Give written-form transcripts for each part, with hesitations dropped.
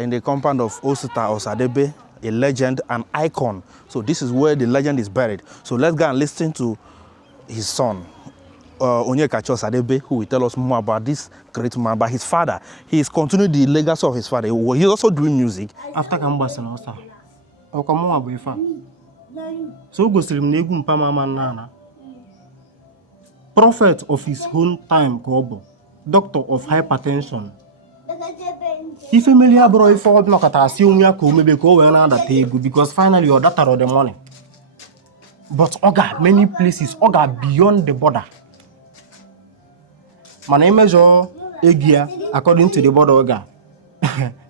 In the compound of Osita Osadebe, a legend, an icon. So this is where the legend is buried. So let's go and listen to his son, Onyekachi Osadebe, who will tell us more about this great man, about his father. He is continuing the legacy of his father. He's also doing music. After Kambasana Osa, Okamu Abuifa. So Gosirim Negum Pamama Nana. Prophet of his own time, Kobo, doctor of hypertension. If familiar bro, if I not at Asiumia, maybe go another table because finally your daughter of the money. But Oga, many places, Oga beyond the border. My name is Egia, according to the border Oga.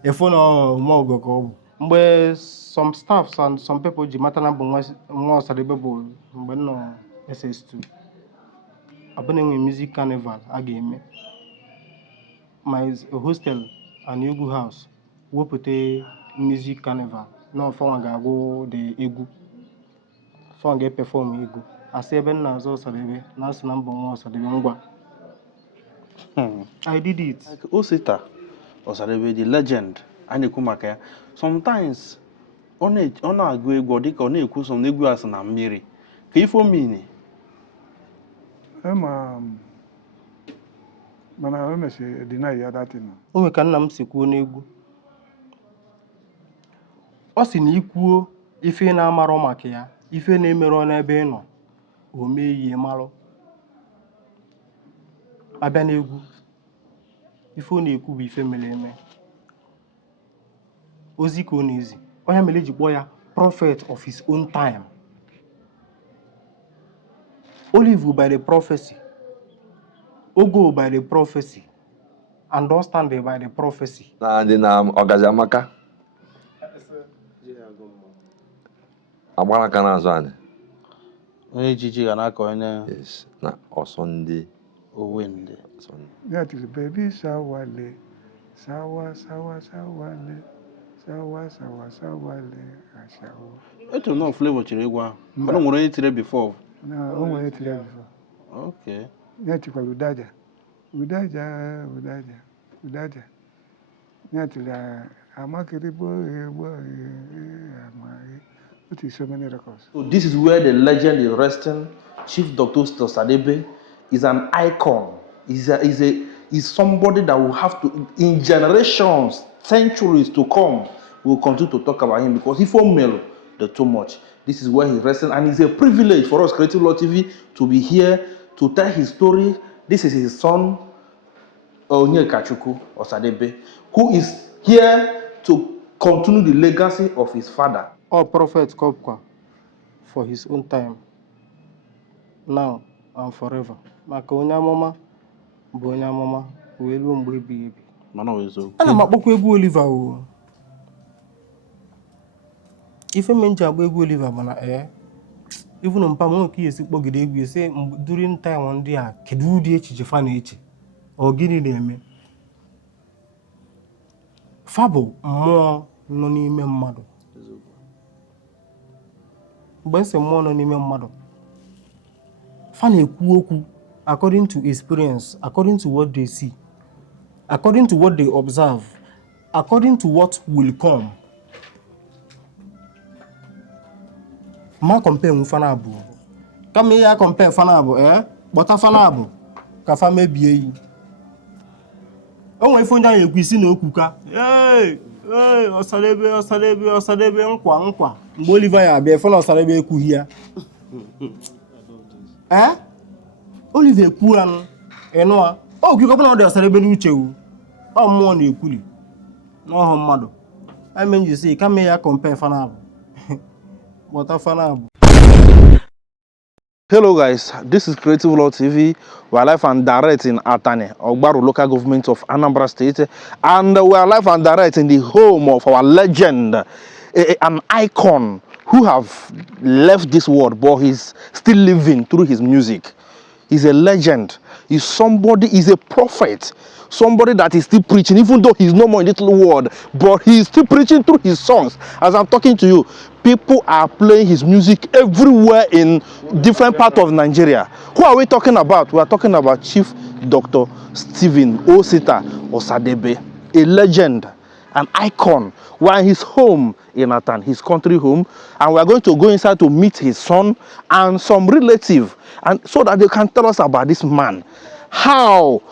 If you know more go, but some staffs and some people, Jimatana Bungas at the Bible, but no SS2. Happening in music carnival again. My hostel and Yogu house. We put a music carnival. No for go the egu. For get perform egu. I say ben na zo sadebe. Nas number one sadebe ngwa. I did it. Like Osita Osadebe, the legend, and Kumaka. Sometimes on a good godic or Neku some neguas and a miri. Kifo mini. Mana I say deny that thing. O can nam siku negu. O si na ikwuo ife na amaro maka ya, ife na emero na ebe no. O mee ihe maro. Abia na egwu. Ife o na-ekwu bụ ife mere eme. Ozi ka o na-ezi. Onye mere ji kpọ ya prophet of his own time. Olive by the prophecy. Ogo by the prophecy. Understand by the prophecy. Na ndị na Ọgazamaka. Agbara ka na azụ anyị. Onye jiji ga na-akọ onye. Yes, na Ọsọnde. Owende. That is baby sawale. Sawa sawale. Sawale. Ashawo. Eto no flavor chere egwu ahụ. Mana nwere onye tire before. Na o nwere tire before. Okay. Nyati kwa Udaja. Nyati la amakiribo It is so many records. So this is where the legend is resting. Chief Dr. Osadebe is an icon. Is somebody that will have to, in generations, centuries to come, we'll continue to talk about him because he won't mail the too much. This is where he's resting, and it's a privilege for us, Creative Law TV, to be here to tell his story. This is his son, Onyekachi Osadebe, who is here to continue the legacy of his father. All prophets Kopka for his own time. Now and forever. Maka onye amụma bụ onye amụma wee ruo mgbe ebighị ebi. Mana wezo. Ana m akpọkwa egwu Oliver o. Ife menji agba egwu Oliver mana even mpa m nwoke esi kpọgide egwu ese during time ndị a kedu ụdị echiche fa na-eche ọ gịnị na-eme. Fa bụ mmụọ nọ n'ime mmadụ. Mgbe nsị mmụọ nọ n'ime mmadụ, fa na-ekwu okwu according to experience, according to what they see, according to what they observe, according to what will come. Ma compare mu fana abu. Kama ya compare fana abu, bota fana abu ka fa mebie yi. O nwe ife onye a ekwu isi na okuka. Osadebe nkwa. Mgbe Oliver ya abịa fana Osadebe ekwughị ya. Oliver ekwu ya ịnụa. O gị kọbụ na ọ dị Osadebe n'uche wu. Ọ mmụọ na-ekwuli. N'ọhụ mmadụ. I mean you see, kama ya compare fana abu. Hello guys, this is Creative Law TV. We are live and direct in Atane, Ogbaru local government of Anambra State, and we are live and direct in the home of our legend, an icon who have left this world, but he's still living through his music. He's a legend. He's somebody, he's a prophet. Somebody that is still preaching, even though he's no more in this little world, but he's still preaching through his songs. As I'm talking to you, people are playing his music everywhere in different parts of Nigeria. Who are we talking about? We are talking about Chief Dr. Stephen Osita Osadebe, a legend, an icon. We're in his home in Atan, his country home, and we're going to go inside to meet his son and some relative, and so that they can tell us about this man, how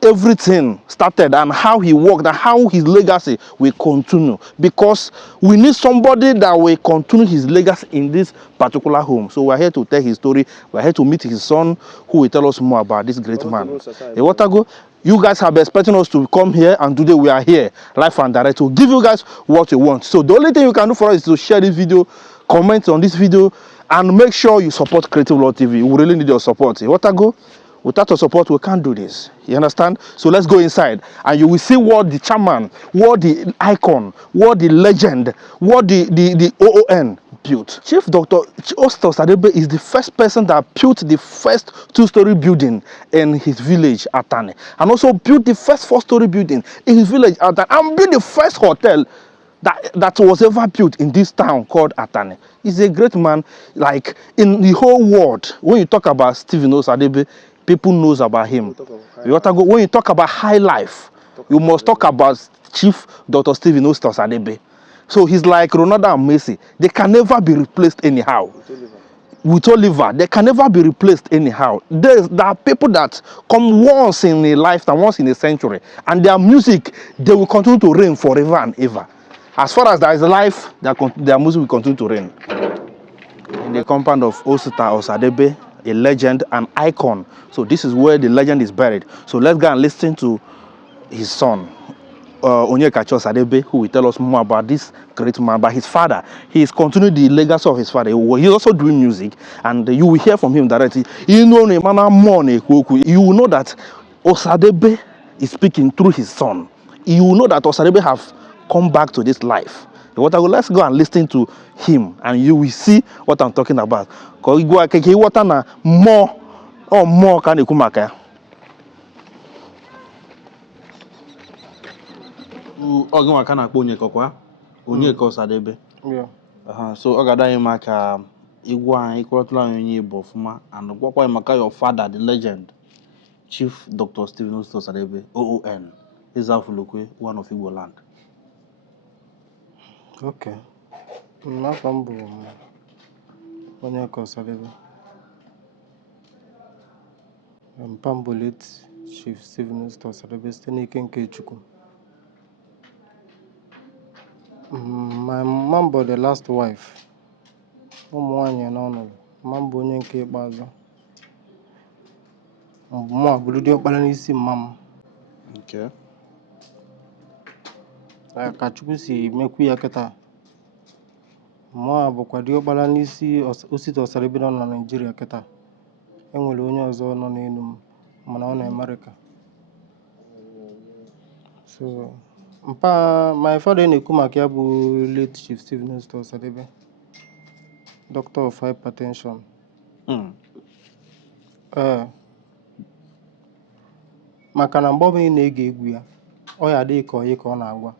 everything started and how he worked and how his legacy will continue, because we need somebody that will continue his legacy in this particular home. So we're here to tell his story. We're here to meet his son, who will tell us more about this great man. A what ago, you guys have been expecting us to come here, and today we are here live and direct to give you guys what you want. So the only thing you can do for us is to share this video, comment on this video, and make sure you support Creative Lord TV. We really need your support. A what ago, without your support, we can't do this. You understand? So let's go inside, and you will see what the chairman, what the icon, what the legend, what the OON built. Chief Dr. Ostos Adebe is the first person that built the first two-story building in his village, Atane, and also built the first four-story building in his village, Atane, and built the first hotel that was ever built in this town called Atane. He's a great man, like in the whole world. When you talk about Stephen Osadebe, people knows about him. When you talk about high life, you must talk about Chief Dr. Stephen Osadebe. So he's like Ronaldo and Messi. They can never be replaced anyhow. With Oliver, they can never be replaced anyhow. There are people that come once in a lifetime, once in a century, and their music, they will continue to reign forever and ever. As far as there is life, their music will continue to reign. In the compound of Osita Osadebe, a legend, an icon. So this is where the legend is buried. So let's go and listen to his son, Onyekachi Osadebe, who will tell us more about this great man, about his father. He is continuing the legacy of his father. He's also doing music, and you will hear from him directly. You will know that Osadebe is speaking through his son. You will know that Osadebe have come back to this life. Let's go and listen to him, and you will see what I'm talking about. Because more can you come. Oge nwa ka na-akpọ Onyeka Osadebe. So ọ ga-ada anyị maka egwu anyị ịkọrọtụla anyị onye Igbo ọfụma, and gwakwa anyị maka your father, the legend, Chief Dr. Stephen Osadebe, OON, Ezafulukwe, one of Igbo land. Okay. N'afọ m bụ Onyeka Osadebe. Mpa m bụ late Chief Stephen Osadebe site n'ike nke Chukwu. My mom bụ the last wife. Ụmụ nwanyị n'ọnọdụ. Mom bụ onye nke ikpeazụ. Mụ abụrụ diọkpara n'isi mma m. Okay. Ka Chukwu si mekwu ya kịta. Mụ abụkwa diọkpara n'isi Osita Osadebe nọ na Nigeria kịta. Enwere onye ọzọ nọ n'elu m, mana ọ na America. So my father na-ekwu maka ya bụ late Chief Stephen Osadebe, doctor of hypertension. Maka na mgbe ọbụla ị na-ege egwu ya, ọ ya adịghị ka onye ka ọ na-agwa.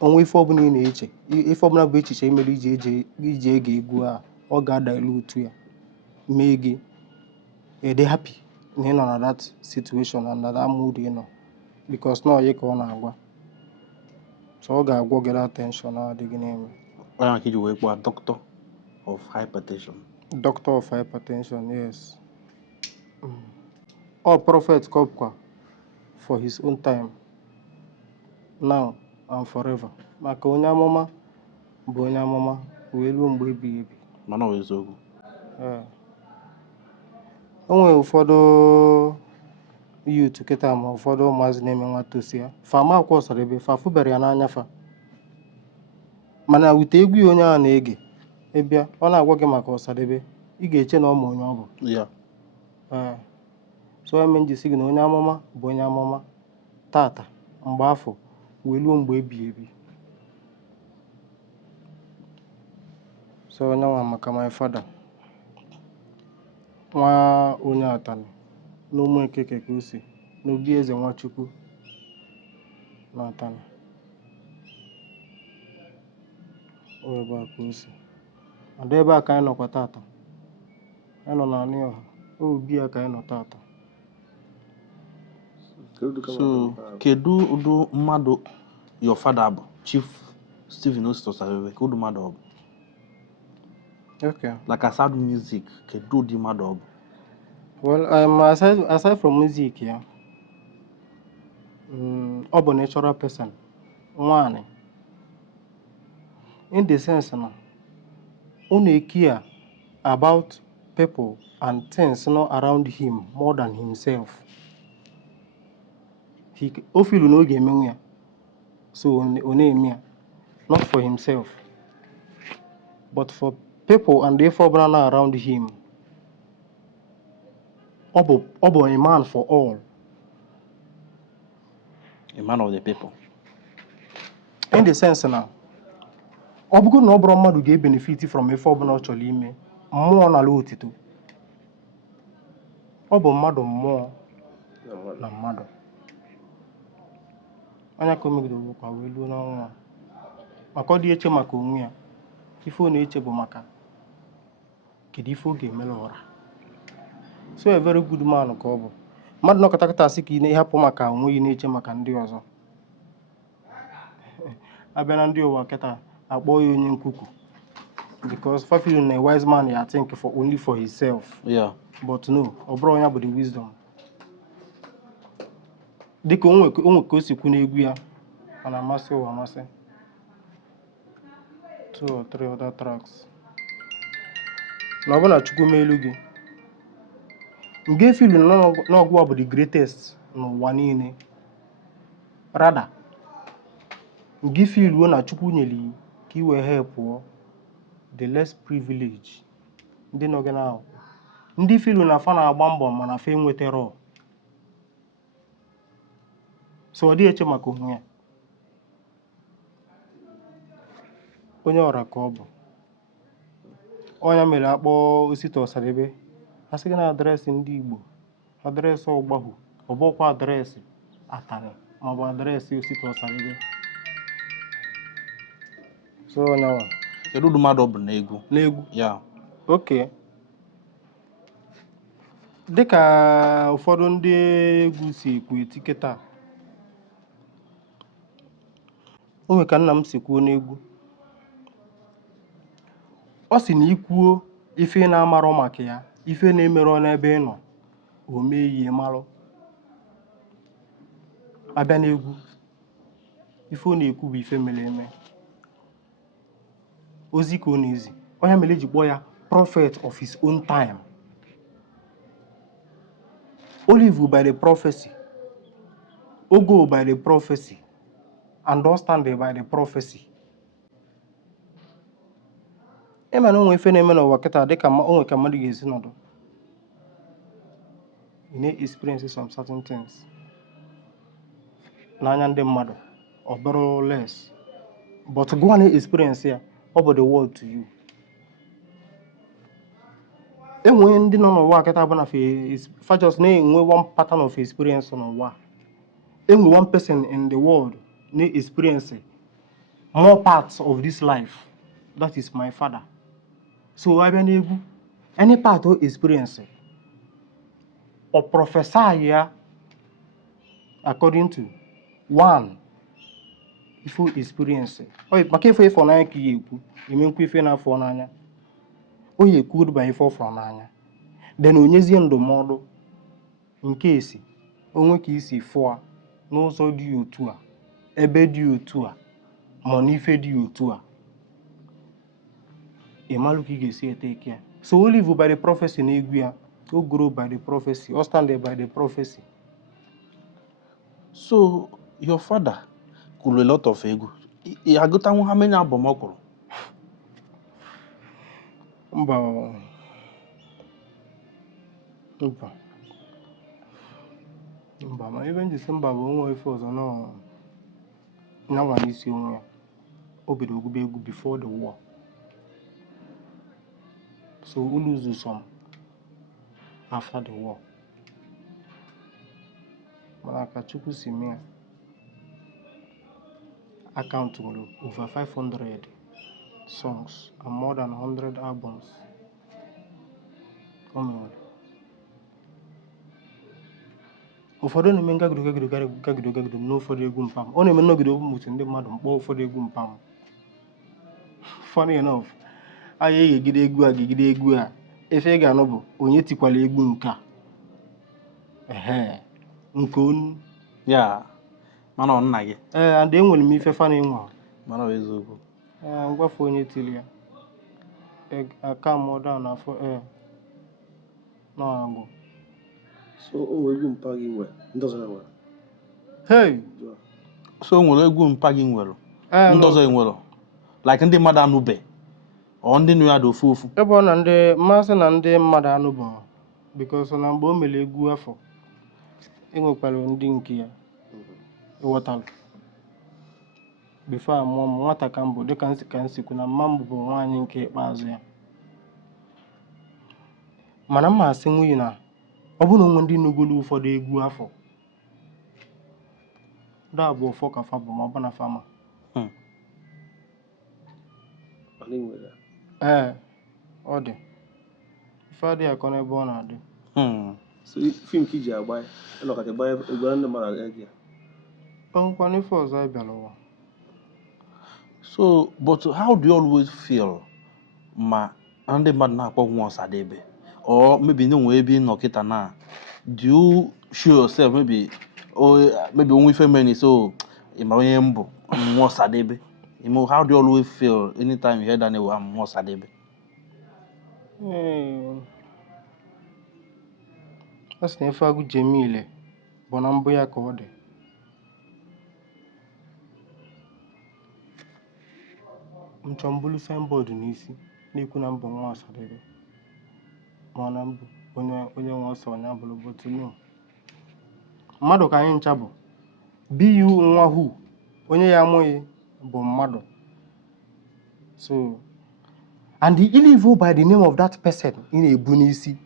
Onwe ife ọbụla ị na-eche, ife ọbụla bụ echiche imere iji ege egwu a, ọ ga-dilute ya, mee gị ịdị happy na ị nọ na that situation and na that mood ị nọ, because na onye ka ọ na-agwa. So ọ ga-agwọ gị that tension adịghị n'ime. Onye maka iji wee kpọọ doctor of hypertension. Doctor of hypertension, yes. All prophet come for his own time, now and forever. Maka onye amụma bụ onye amụma wee ruo mgbe ebighị ebi. Mana ọ bụ eziokwu. O nwere ụfọdụ youth kịta ma ụfọdụ ụmụazị na-eme nwata osi ya. Fa ma akwa Osadebe, fa fụbere ya n'anya fa. Mana wute egwu onye a na-ege, ịbịa ọ na-agwa gị maka Osadebe, ị ga-eche na ọ ma onye ọ bụ. So eme njisi gị na onye amụma bụ onye amụma tata, mgbe afọ wee ruo mgbe ebighị ebi. So onye nwa maka my father, nwa onye Atani, n'ụmụ Ekeke ka o si, n'obi eze Nwachukwu na Atani. O ebe a ka o si. Ada ebe a ka anyị nọkwa tata. Anyị nọ na Anịọha. O obi ya ka anyị nọ tata. So kedu udo mmadụ your father bụ Chief Stephen Osita Osadebe kedu mmadụ ọ bụ? Okay. Like aside music kedu ụdị mmadụ ọ bụ? Well, aside from music, yeah, ọ bụ natural person, nwaanyị. In the sense na ọ na-care about people and things around him more than himself. O feel na ọ ga-emenwu ya, so ọ na-eme ya, not for himself, but for people and the people around him. Ọ bụ a man for all. A man of the people. In the sense na ọ bụrụ na ọ bụrụ mmadụ ga-ebenefit from ife ọbụla ọ chọrọ ime, mmụọ na ala otito. Ọ bụ mmadụ mmụọ na mmadụ. Anya ka o megide ụwa wee luo n'ọnwa. Maka ọ dị eche maka onwe ya, ife ọ na-eche bụ maka kedu ife ọ ga-emere ụra. So a very good man ka ọ bụ. Mmadụ nọkọtakịta asị ka ị na-ehapụ maka onwe gị na-eche maka ndị ọzọ. Abịa na ndị ụwa kịta akpọ ya onye nkuku, because fafil na a wise man ya think for only for himself. Yeah. But no, ọ bụrụ onye bụ the wisdom. Dịka onwe ka o si kwu n'egwu ya, ọ na-amasị ụwa amasị. 2 or 3 other tracks. Na ọ bụ na Chukwu meelu gị, nga feel na ọgwụ bụ the greatest n'ụwa niile. Rather, nga feel na Chukwu nyere ka i wee help pụọ the less privilege ndị nọ gị n'ahụ. Ndị feel na fa na-agba mbọ mana fa enwetara. So ọ dị eche maka onwe ya. Onye ọra ka ọ bụ. Onye mere akpọ Osita Osadebe. A sị gị na adreesị ndị Igbo, adreesị Ọgbahụ, ọ bụkwa adreesị Atani maọbụ adreesị Osita Osadebe. So onye nwa. Kedu ụdị mmadụ ọ bụ n'egwu? N'egwu? Yeah. Okay. Dịka ụfọdụ ndị egwu si ekwu etiketa, o nwe ka nna m si kwuo n'egwu. Ọ sị na ikwuo ife na-amarọ maka ya, ife na-emerọ n'ebe ị nọ, o mee ihe marụ. Abịa n'egwu, ife ọ na-ekwu bụ ife mere eme. Ozi ka ọ na-ezi. Onye mere eji kpọọ ya prophet of his own time. O live by the prophecy. O go by the prophecy. And don't stand by the prophecy. Ema na onwe ife na-eme n'ụwa kịta dịka onwe ka mmadụ ga-esi nọdụ. You need experience some certain things. N'anya ndị mmadụ, ọ bụrụ less. But go on experience ya, ọ bụ the world to you. Enwe ndị nọ n'ụwa kịta bụ na fajos na-enwe one pattern of experience n'ụwa. Enwe one person in the world na-experience more parts of this life. That is my father. So abịa n'egwu, any part of experience or prophesy ya according to one ifo experience. Maka ife ịfọ n'anya ka ihe ekwu, emenkwa ife na-afọ n'anya. O yi ekwu ba ife ọfọ n'anya. Then onyezie ndụmọdụ nke esi onwe ka isi fụa n'ụzọ dị otu a, ebe dị otu a, ma n'ife dị otu a. Ịmalụ ka ị ga-esi eteke ya. So o live by the prophecy n'egwu ya, o grow by the prophecy, o stand by the prophecy. So your father kwuru a lot of egwu. Ị agụtanwu how many album ọ kwuru? Mba, ma ebe njisi mba bụ onwe ife ọzọ na nwa n'isi onwe ya. O bido ogube egwu before the war. So we lose some after the war. Mana ka Chukwu si mee account nwere over 500 songs and more than 100 albums. O mere. ụfọdụ na-eme gagido n'ụfọdụ egwu mpam ọ na-eme nnọgide omutu ndị mmadụ mkpọ ụfọdụ egwu mpam funny enough anyị egegide egwu a efe ị ga-anụ bụ onye tikwala egwu nke a nke onu ya mana ọ nna gị and enwere m ife funny nwa mana ọ eziokwu ngwafe onye tiri ya aka mụda na afọ na-agụ so o nwere egwu mpa gị nwere ndị ọzọ nwere hey so o nwere egwu mpa gị nwere ndị ọzọ nwere like ndị mmadụ anụbe ọ ndị nụ ya dị ofu ebe ọ na ndị mmasị na ndị mmadụ anụbe because na mgbe o mere egwu afọ enwekwara ndị nke ya ịghọtara bifo amụọ m nwata ka mbụ dịka ka nsikwu na mma mbụ bụ nwaanyị nke ikpeazụ ya mana mma asị nwunye na ọ bụrụ onwe ndị nugolu ụfọdụ egwu afọ da bụ ụfọ ka fa bụ ma ọ bụ na fama ọ dị ife adịghị akọ n'ebe ọ na-adị so fim ka iji agba ịnọkọta gbanye egwu ndị mmadụ ege ọnwụkwa n'ife ọzọ anyị bịara ụwa. So, but how do you always feel ma ndị mmadụ na-akpọ nwa Ọsadebe or maybe no way be no kita na do you show yourself maybe onwe ife many so onye mbụ nwa Ọsadebe how do you always feel anytime you hear that name nwa Ọsadebe? Asị na ife agụ Jemile bụ na mbụ ya ka ọ dị. Mchọmbulu signboard n'isi na-ekwu na mbụ nwa Ọsadebe ma na mbụ onye nwa ọsọ onye abụrụ bụtụ no mmadụ ka anyị ncha bụ bu nwa hu onye ya amụghị bụ mmadụ. So and you live by the name of that person in a bu n'isi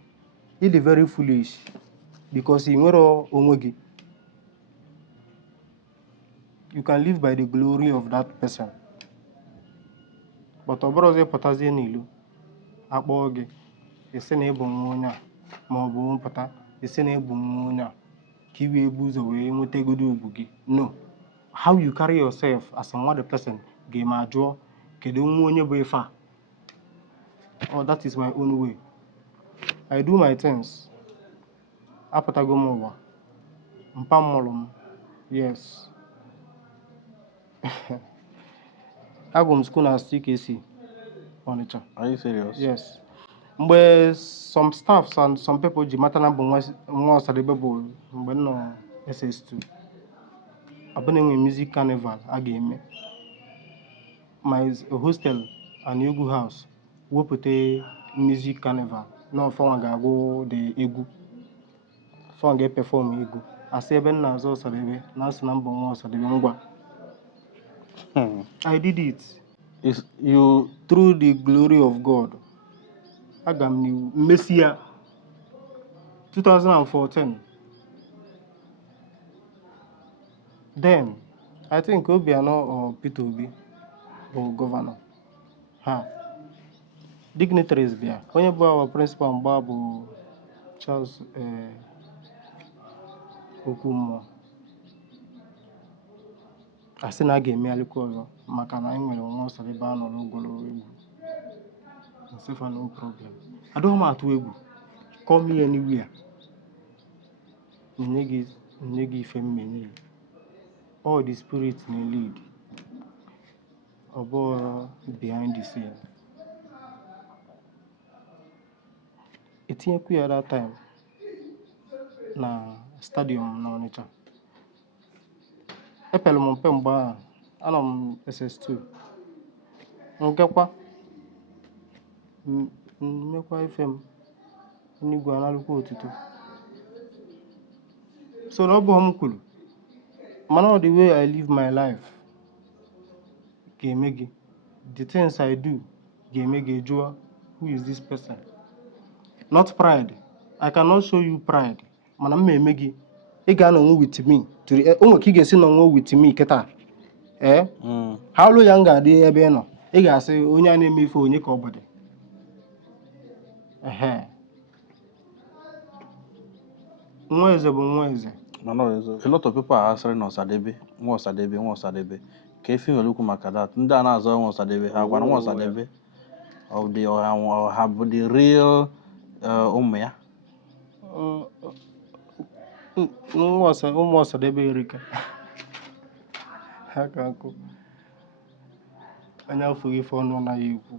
you very foolish because ị nwere onwe gị. You can live by the glory of that person. But ọ bụrụ ọzọ ịpụtazie n'ilu akpọọ gị esi na ịbụ nwa onye a ma ọ bụ mpụta esi na ịbụ nwa onye a ka i wee bu ụzọ wee nwetagodo ugwu gị. No, how you carry yourself as a mother person ga-eme ajụọ kedu nwa onye bụ ife a. Oh, that is my own way. I do my things. Apụtago m ụwa mpa mụrụ m. Yes. Agụ m school na CKC Onitsha. Are you serious? Yes. Mgbe some staffs and some people ji mata na bụ nwa Ọsadebe bụ mgbe nọ SS2 abụ na-enwe music carnival a ga-eme my hostel and egwu house wepụta music carnival na ọfọnwa ga-agụ the egwu fọnwa ga-eperform egwu asị ebe nna azụ Ọsadebe na asị na mbụ nwa Ọsadebe ngwa. I did it. You Through the glory of God. Aga m n'iwu mmesi ya 2014. Then I think Obiano or Peter Obi bụ gọvanọ ha dignitaries bịa onye bụ our principal mgba bụ Charles Okwumụọ asị na a ga-emegharịkwa ọzọ maka na anyị nwere nwa Ọsadebe a nọ n'ogolo egwu. Nsefa no problem. Adọghị m atụ egwu. Call me anywhere. Nye gị ife mmenye. All the spirit na-lead. Ọ bụ behind the scene. Etinyekwu ya that time na stadium na Onitsha. Epelu m mpe mgbe ahụ anọ m SS2 ngakwa mmekwa ife m n'igwe analụkwa otuto so na ọ bụ m kwuru mana the way I live my life ga-eme gị the things I do ga-eme gị jụọ who is this person. Not pride. I cannot show you pride mana m eme gị ị ga-anọ with me onwe ka ị ga-esi nọ with me kịta ha ọlụ ya m ga-adị ebe ị nọ ị ga-asị onye a na-eme ife onye ka ọ gbede. Nwa eze bụ nwa eze. No, a lot of people are answering Osadebe, Osadebe. Kefi will look maka that. Nda na azo Osadebe, ha gwana Osadebe of the or have the real ya. Ụmụ Ọsadebe erika ha ka nkụ anya afọ ife ọnụ anaghị ekwu.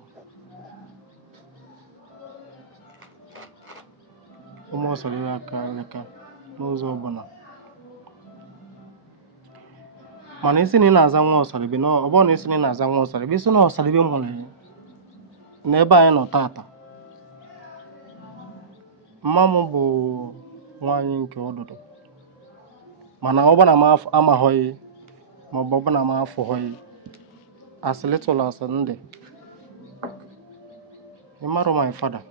Ụmụ Ọsadebe aka leka n'ụzọ ọbụla. Mana isi na ị na-aza nwa Ọsadebe na ọ bụrụ na isi na ị na-aza nwa Ọsadebe isi na Ọsadebe mụrụ ya n'ebe anyị nọ tata. Mma m bụ nwaanyị nke ọdụdụ mana ọ bụ na m amaghọghị ma ọ bụ na m afụghọghị as little as ndị ịmarụ my father.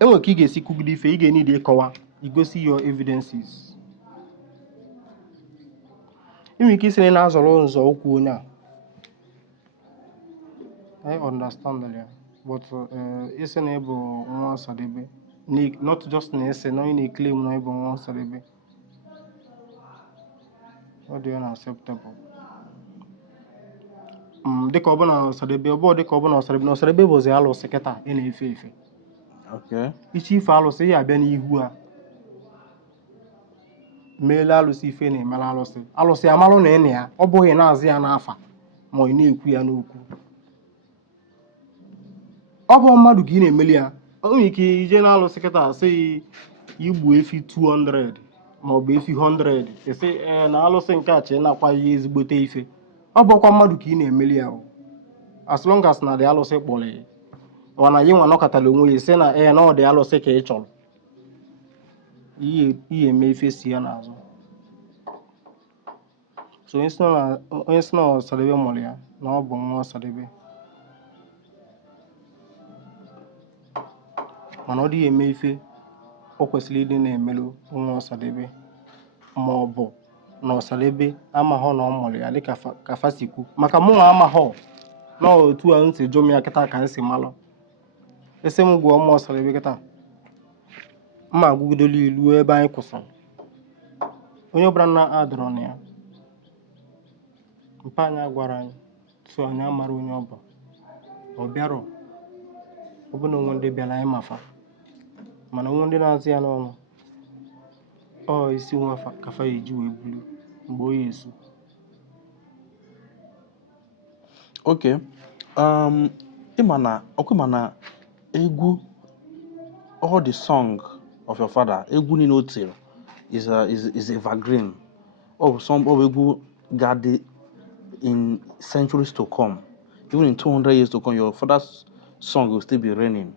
Enwere ka ị ga-esi kwugide ife ị ga-enid ịkọwa igosi your evidences. Inwe ike isi na ị na-azọrọ nzọ okwu onye a I understand ya but isi na ịbụ nwa Ọsadebe not just na ese na ị na-claim na ịbụ nwa Ọsadebe ọ dị unacceptable. Dịka ọ bụ na Ọsadebe ọ bụ dịka ọ bụ na Ọsadebe bụzi alụsị kịta ị na-efe efe. Okay. Ichi ife alụsị ya abịa n'ihu a meela alụsị ife na-emela alụsị amalụ na ịnị ya ọ bụghị na-azụ ya n'afa ma ị na-ekwu ya n'okwu. Ọ bụ mmadụ ka ị na-emeli ya o nwere ike ije na alụsị kịta asị igbu efi 200 ma ọ bụ efi 100 esi na alụsị nke a che na-akwa ihe ezigbote ife. Ọ bụkwa mmadụ ka ị na-emeli ya as long as na dị alụsị kpọrọ ya wana yi nwa nọkọtara onwe ya sị na na ọ dị alụsị ka ị chọrọ ihe eme ife si ya n'azụ. So onye si na Ọsadebe mụrụ ya na ọ bụ nwa Ọsadebe mana ọ dịghị eme ife o kwesịrị ịdị na-emelụ nwa Ọsadebe ma ọ bụ na Ọsadebe amaghọ na ọ mụrụ ya dịka ka fasikwu maka mụ nwa amaghọ na otu a ntị jụm ya kịta ka nsi malụ. Ese m gụọ Ụmụ Ọsadebe kịta mma agụgidolu ilu ebe anyị kwụsịrị onye ọbụla na-adọrọ na ya mpa anyị gwara anyị so anyị amara onye ọbụ ọ bịarọ ọ bụ na onwe ndị bịara anyị mafa mana onwe ndị na-azụ ya n'ọnụ ọ isi nwa kafa ya eji wee bulu mgbe o ya esu. Okay. Ịmana egwu all the song of your father egwu niile o tiri is evergreen. Of egwu gadi in centuries to come, even in 200 years to come, your father's song will still be reigning.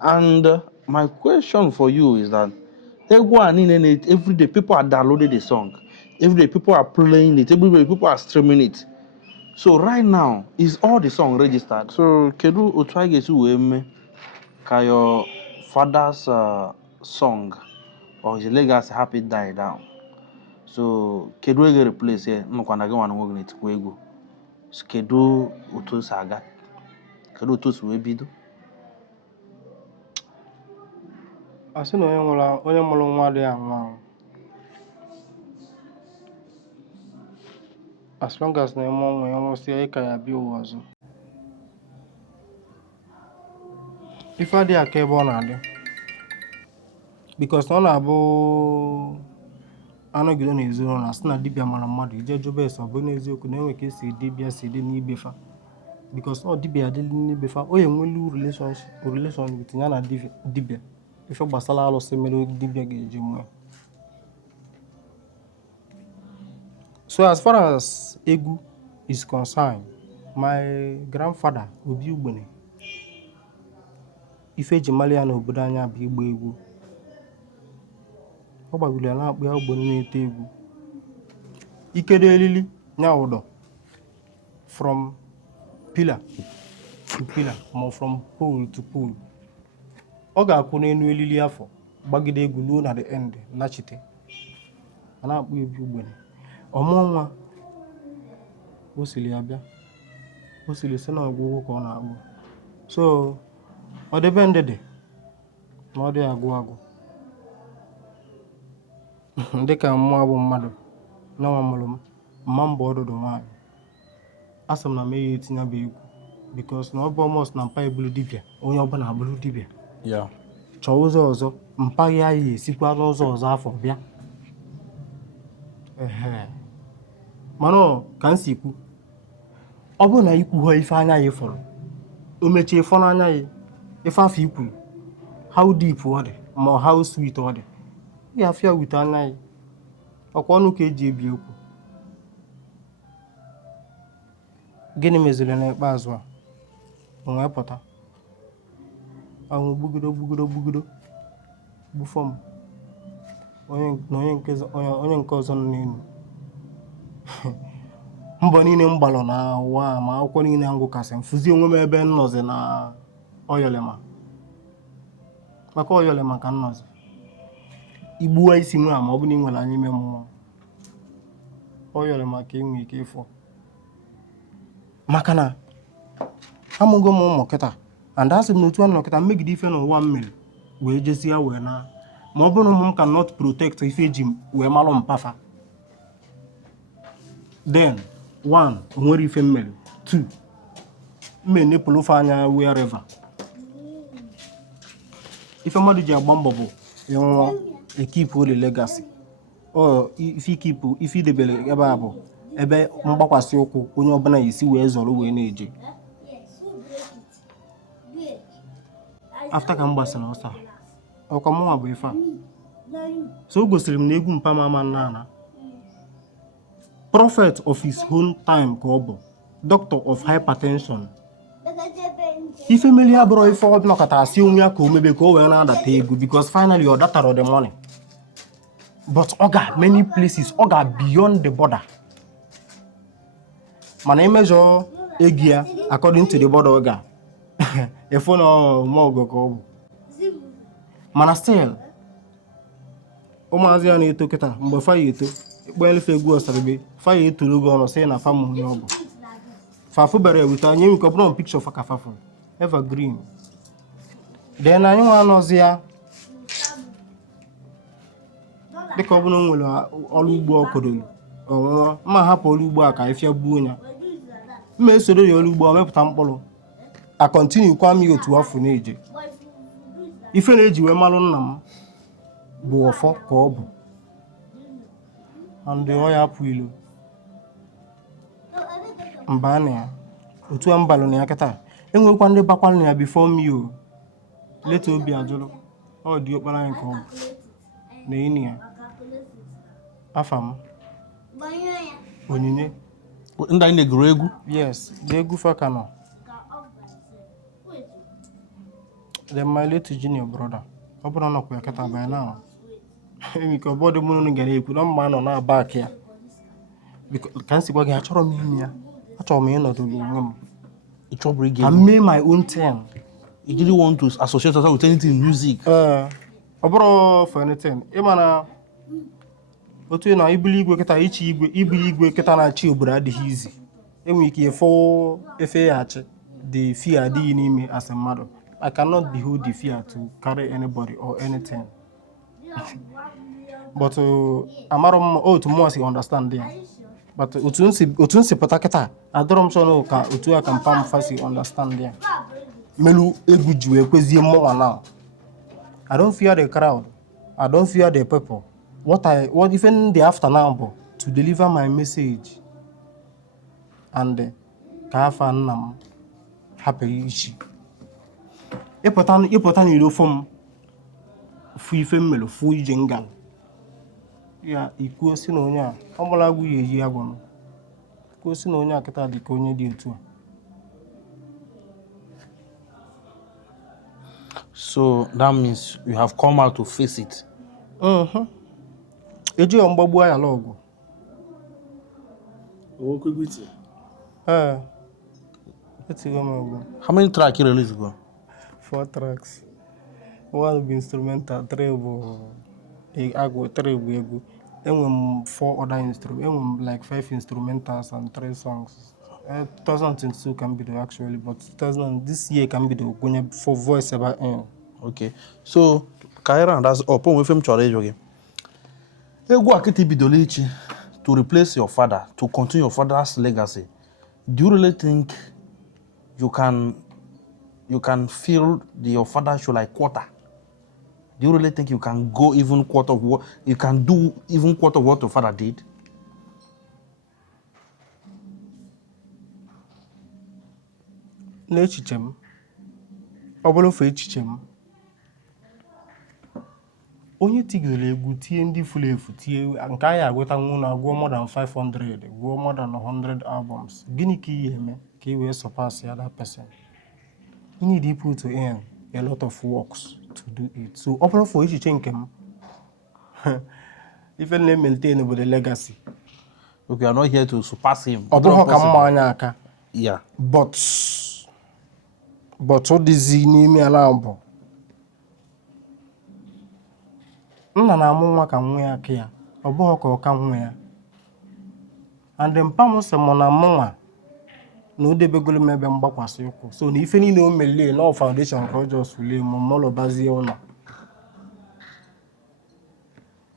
And my question for you is that every day people are downloading the song, every day people are playing it, every day people are streaming it. So right now, is all the song registered? So kedu otu a ga-esi wee mee ka your father's song or his legacy happy die down? So kedu ege replace ya nnukwu na gị nwa n'onwe gị na-etikwa egwu? Kedu otu o si aga? Kedu otu o si wee bido? Asị na onye mụrụ nwa dị anwụ anwụ as long as na eme ọnwụ ya nwụsịa ịka ya bịa ụwa ọzọ. Ife adịghị aka ebe ọ na-adị because ọ na-abụ anọgide n'ezi ụlọ na sị na dibịa mara mmadụ ije jụba ese ọ bụ n'eziokwu na enwe ka esi dibịa si dị n'ibefa because ọ dibịa adịghị n'ibefa o ya enwelu relation with ya na dibịa ife gbasara alụsị mere dibịa ga-eji mụọ. So as far as egwu is concerned, my grandfather Obi Ugbene ife eji mali ya n'obodo anya bụ igba egwu. Ọ gbagoro ya na-akpụ ya Ugbene na-ete egwu ikedo elili nya ụdọ from pillar to pillar ma from pole to pole. Ọ ga-akwụ n'elu elili afọ gbagide egwu ruo na the end nachite a na-akpụ Obi Ugbene. Ọmụọ nwa o siri abịa o siri si na ọgwụgwụ ka ọ na-agwụ. So ọ debe ndịdị na ọ dị agwụ Ndị ka mmụọ bụ mmadụ na nwa mụrụ m mma mbọ ọdụdụ nwaanyị asị m na m eyi etinye bụ egwu bikos na ọ bụ ọmọs na mpa ebulu dibịa onye ọbụla abụrụ dibịa Yeah. chọọ ụzọ ọzọ mpaghị anyị esikwa n'ụzọ ọzọ afọ bịa mana ka m si kwu ọ bụrụ na ikwughọ ife anya ya fọrọ o mechie ịfọ n'anya ya ife afọ ikwuru how deep ọ dị ma how sweet ọ dị ya afịa wite anya ya ọkwa ọnụ ka eji ebi okwu gịnị meziri n'ikpeazụ a o wee pụta ahụ gbugido gbufọ m onye nke ọzọ nọ n'elu mbọ niile m gbalụ na ụwa ma akwụkwọ niile m gụkasị m fụzie onwe m ebe m nọzi na Oyolema maka Oyolema ka m nọzi igbuwa isi nwa ma ọ bụ na ị nwere anya ime mmụọ Oyolema ka ị nwee ike ịfụ maka na amụgo m ụmụ kịta and asị m na otu anọ kịta mmegide ife n'ụwa m mere wee jezie wee na ma ọ bụrụ na ụmụ m can not protect ife eji wee malụ mpafa then 1 nwere ife mmere 2 mme nepụlụ ofe anya wherever ife mmadụ ji agba mbọ bụ ịnwụọ ekipụ ole legacy ife idebere ebe a bụ ebe mgbakwasị ụkwụ onye ọbụla isi wee zọrọ wee na-eje after ka m gbasara ọsọ ọkwa mụnwa bụ ife a so o gosiri m na egwu mpa mama nna prophet of his own time ka ọ bụ doctor of hypertension ife meli abụrụ ife ọ nọkọtara si onwe ya ka o mebe ka o wee na-adata egwu because finally ọ datara the money but ọ ga many places ọ ga beyond the border mana imejọ ego ya according to the border ọ ga efu na ọmụọgọ ka ọ bụ mana still ụmụazị ya na-eto kịta mgbe faya eto ikpọnyelefe egwu ọsarịbe faya etoro oge ọnụ sị na famụ onye ọ bụ fafu bere ewute anyị nke ọ bụrụ pikchọ faka fafu evergreen then anyị nwa anọzi ya dịka ọ bụrụ nwere ọrụ ugbo ọkọdoro ọnwụọ mma hapụ ọrụ ugbo a ka ifịa gbuo ya mma esoro ya ọrụ ugbo ọ mepụta mkpụrụ a kọntinu kwa m ya otu afọ na-eje ife na-eji wee malụ nna m bụ ọfọ ka ọ bụ ndị ọ ya apụ ilo mba na ya otu a mbalụ na ya kịta enwekwa ndị bakwara na ya bifo m o leta obi ajụrụ ọ dị okpara anyị ka ọ bụ na enyi ya afa m onyinye ndị anyị na-egwuru egwu yes the egwu faka nọ the my late junior brother ọ bụrụ na ọkwa ya kịta by now emi ka ọbọdụ mụ nụ gara ekwu na mma nọ na-aba aka ya ka m si gwa gị achọrọ m ime ya achọrọ m ịnọdụ onwe m ịchọburu ige ka m mee my own thing. you didn't want to associate yourself with anything in music. Ọ bụrụ for anything ịma na otu na ibuli igwe kịta ichi igwe ibuli igwe kịta na-achị obodo adịghị izi enwere ike ịfụ efe ya achị the fear adịghị n'ime as a mmadụ. I cannot behold the fear to carry anybody or anything. But amaro m otu mmụọ si understand ya. But otu nsi pụta kịta adọrọ m sọ ka otu a ka mpa mfa si understand ya. Melu egwu ji wee kwezie mmụọ now. I don't fear the crowd. I don't fear the people. What even the after now bụ to deliver my message and ka afa nna m hapụ ichi. Ịpụta n'iro fọm fụ ife mmelu fụ ije ngal ya ikwuo si na onye a ọ gbara agwụ ya eji agwụ m kwuo si na onye a kịta dị ka onye dị otu a. So that means you have come out to face it. Ejighọ mgbagbu ayala ọgwụ. Etigo m ọgwụ. How many tracks you released ago? 4 tracks. 1 bụ instrumental, 3 bụ agwụ, 3 bụ egwu. Enwe m 4 other instruments. Enwe m like 5 instrumentals and 3 songs. 2022 can be actually, but this year can be the for voice about. Okay. So, Kaira, that's up. We film challenge again. Egwu akiti bidoro ichi to replace your father, to continue your father's legacy. Do you really think you can feel your father should like quarter? Do you really think you can go even quarter of what you can do even quarter of what your father did? N'echiche m, ọ bụrụ ofe echiche m, onye tigidere egwu tie ndị furu efu tie nke anyị agụtanwu na agụọ more than 500 gụọ more than 100 albums, gịnị ka ị eme ka ị wee surpass the other person? You need people to earn a lot of works to do it. So ọ bụrụ for echiche nke m, ife na-maintain bụ the legacy. Okay, I'm not here to surpass him. Ọ bụghị ka mma anya aka. Yeah. But ọ dịzi n'ime ala bụ nna na-amụ nwa ka nwa ya aka ya, ọ bụghị ka ọ ka nwa ya. And mpa m sị mụ na mụnwa na o debegolo m ebe mgbakwasị ụkwụ. So na ife niile o melie na foundation ka ọ just lee m mọlọbazie ụlọ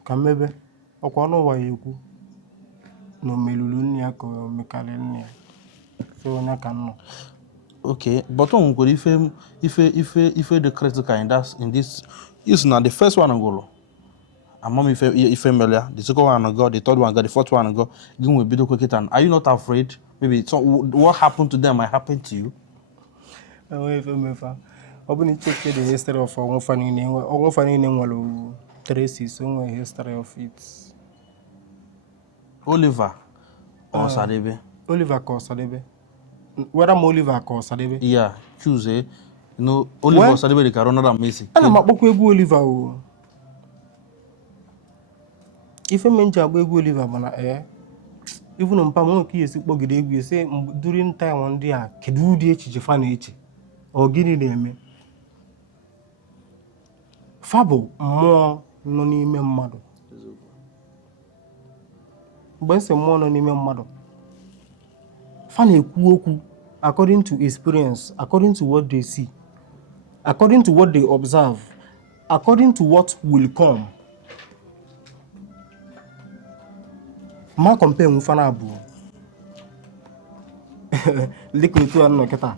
ka mmebe ọkwa n'ụwa ya ekwu na o melulu nne ya ka o mekarị nne ya. So onye ka nnọ. Okay, but on go if the critical in this is not the first one go. And mom if Melia, the second one go, the third one go, the fourth one go. Give me a bit of quick and are you not afraid? Maybe so what happened to them might happen to you? Open check the history of our family name or family name Tracy, so history of it. Oliver or Sadebe? Oliver or Sadebe. Whether I'm Oliver or Sadebe? Yeah, choose you know, Oliver or Sadebe the Corona that Messi. I'm a book with Oliver. If a man job with Oliver, even on Pamoki is boggy, we say during time on the Kedu Jifan or Guinea name. Fabo more nonime mado. Bense more nonime mado. Fane kuoku according to experience, according to what they see, according to what they observe, according to what will come. Ma compare mfana abu. Liquid to an keta.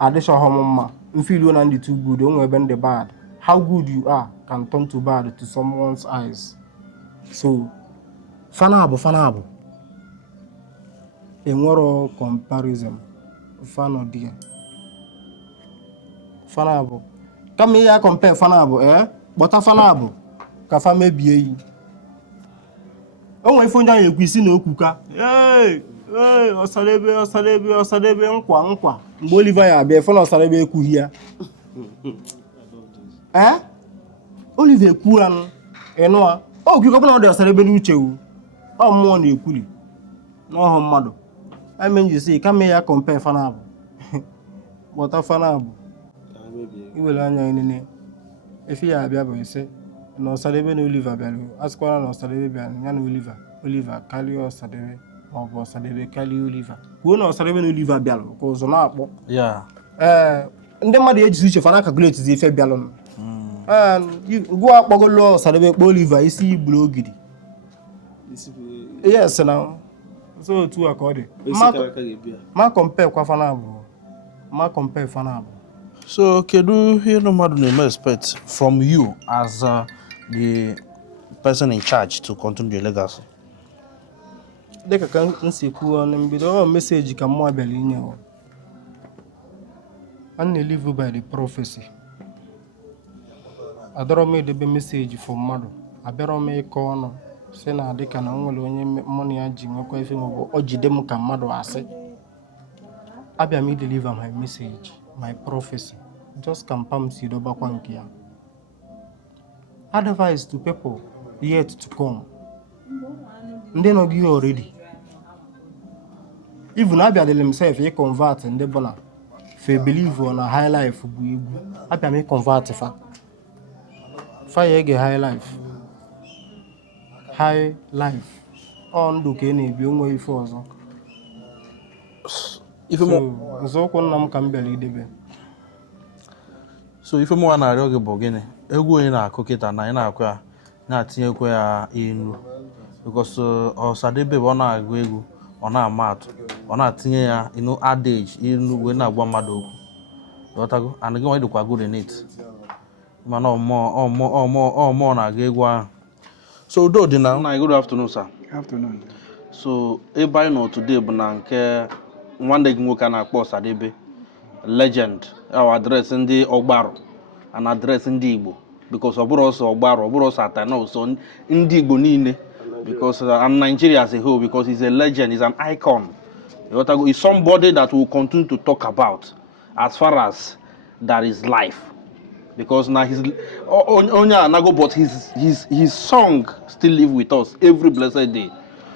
Adesha homoma. Feel one and the too good, only when the bad. How good you are can turn to bad to someone's eyes. So, fanabo. A moral comparison. Fano dear. Fanabo. Come here, compare fanabo, But a fanabo. Kafa may be. Oh, my phone down, you see no kuka. Hey, Osadebe, nkwa. Bolivar ya be phone Osadebe ku here. Oliver Kuan, Enoa. Oh, you go on the Osadebe Uche. Oh, more than you could. No, mother. I mean, you see, come here, compare fanabo. What a fanabo. You will learn your name. If you are able to say, no Osadebe no Oliver Bello. Ask one Osadebe and Yan Oliver, Cali Osadebe, or Osadebe, Cali Oliver. Who knows Osadebe no Oliver Bello? Because on our Yeah. And then my age which if I calculate the effect ballon. And you go up Bogolo, Osadebe, Oliver, you see blow giddy. Yes, now. So two according. Ma compare Quafanabo. Ma compare Fanabo. So, Kedu, you know, Madam, expect from you as the person in charge to continue the legacy? They can see on the message can more bellinia. And they live by the prophecy. I don't make the message for mother. I better make corner. Say now they can only money and Jim or Ojidem can mother. I say, I be me deliver my message. My prophecy just confirm Sidoba Kwankia. Advice to people yet to come. And they know you already. Even Abia himself, he convert and they bona. If believe on a high life, Abia may convert if Fire high life. High life. On do any be only for so. If you so can believe. So if you want to argue about egwu onye na-akụ kịta na ị na-akụ ya na-atinyekwa ya enu because Ọsadebe bụ ọ na-agụ egwu ọ na-ama atụ ọ na-atinye ya adage enu wee na-agwa mmadụ okwu ghọtago and gị nwa dịkwa good in it mana ọmụọ na-aga egwu ahụ. So udo dị na good afternoon sir. Afternoon. So ebe anyị nọ today bụ na nke nwanne gị nwoke a na-akpọ Ọsadebe legend our adreesị ndị Ọgbarụ and adreesị ndị Igbo because ọ bụrụ ọsọ Ọgbarụ ọ bụrụ ọsọ Atana ọsọ ndị Igbo niile because and Nigeria as a whole because he's a legend, he's an icon. He's somebody that will continue to talk about as far as there is life because now his but his song still live with us every blessed day.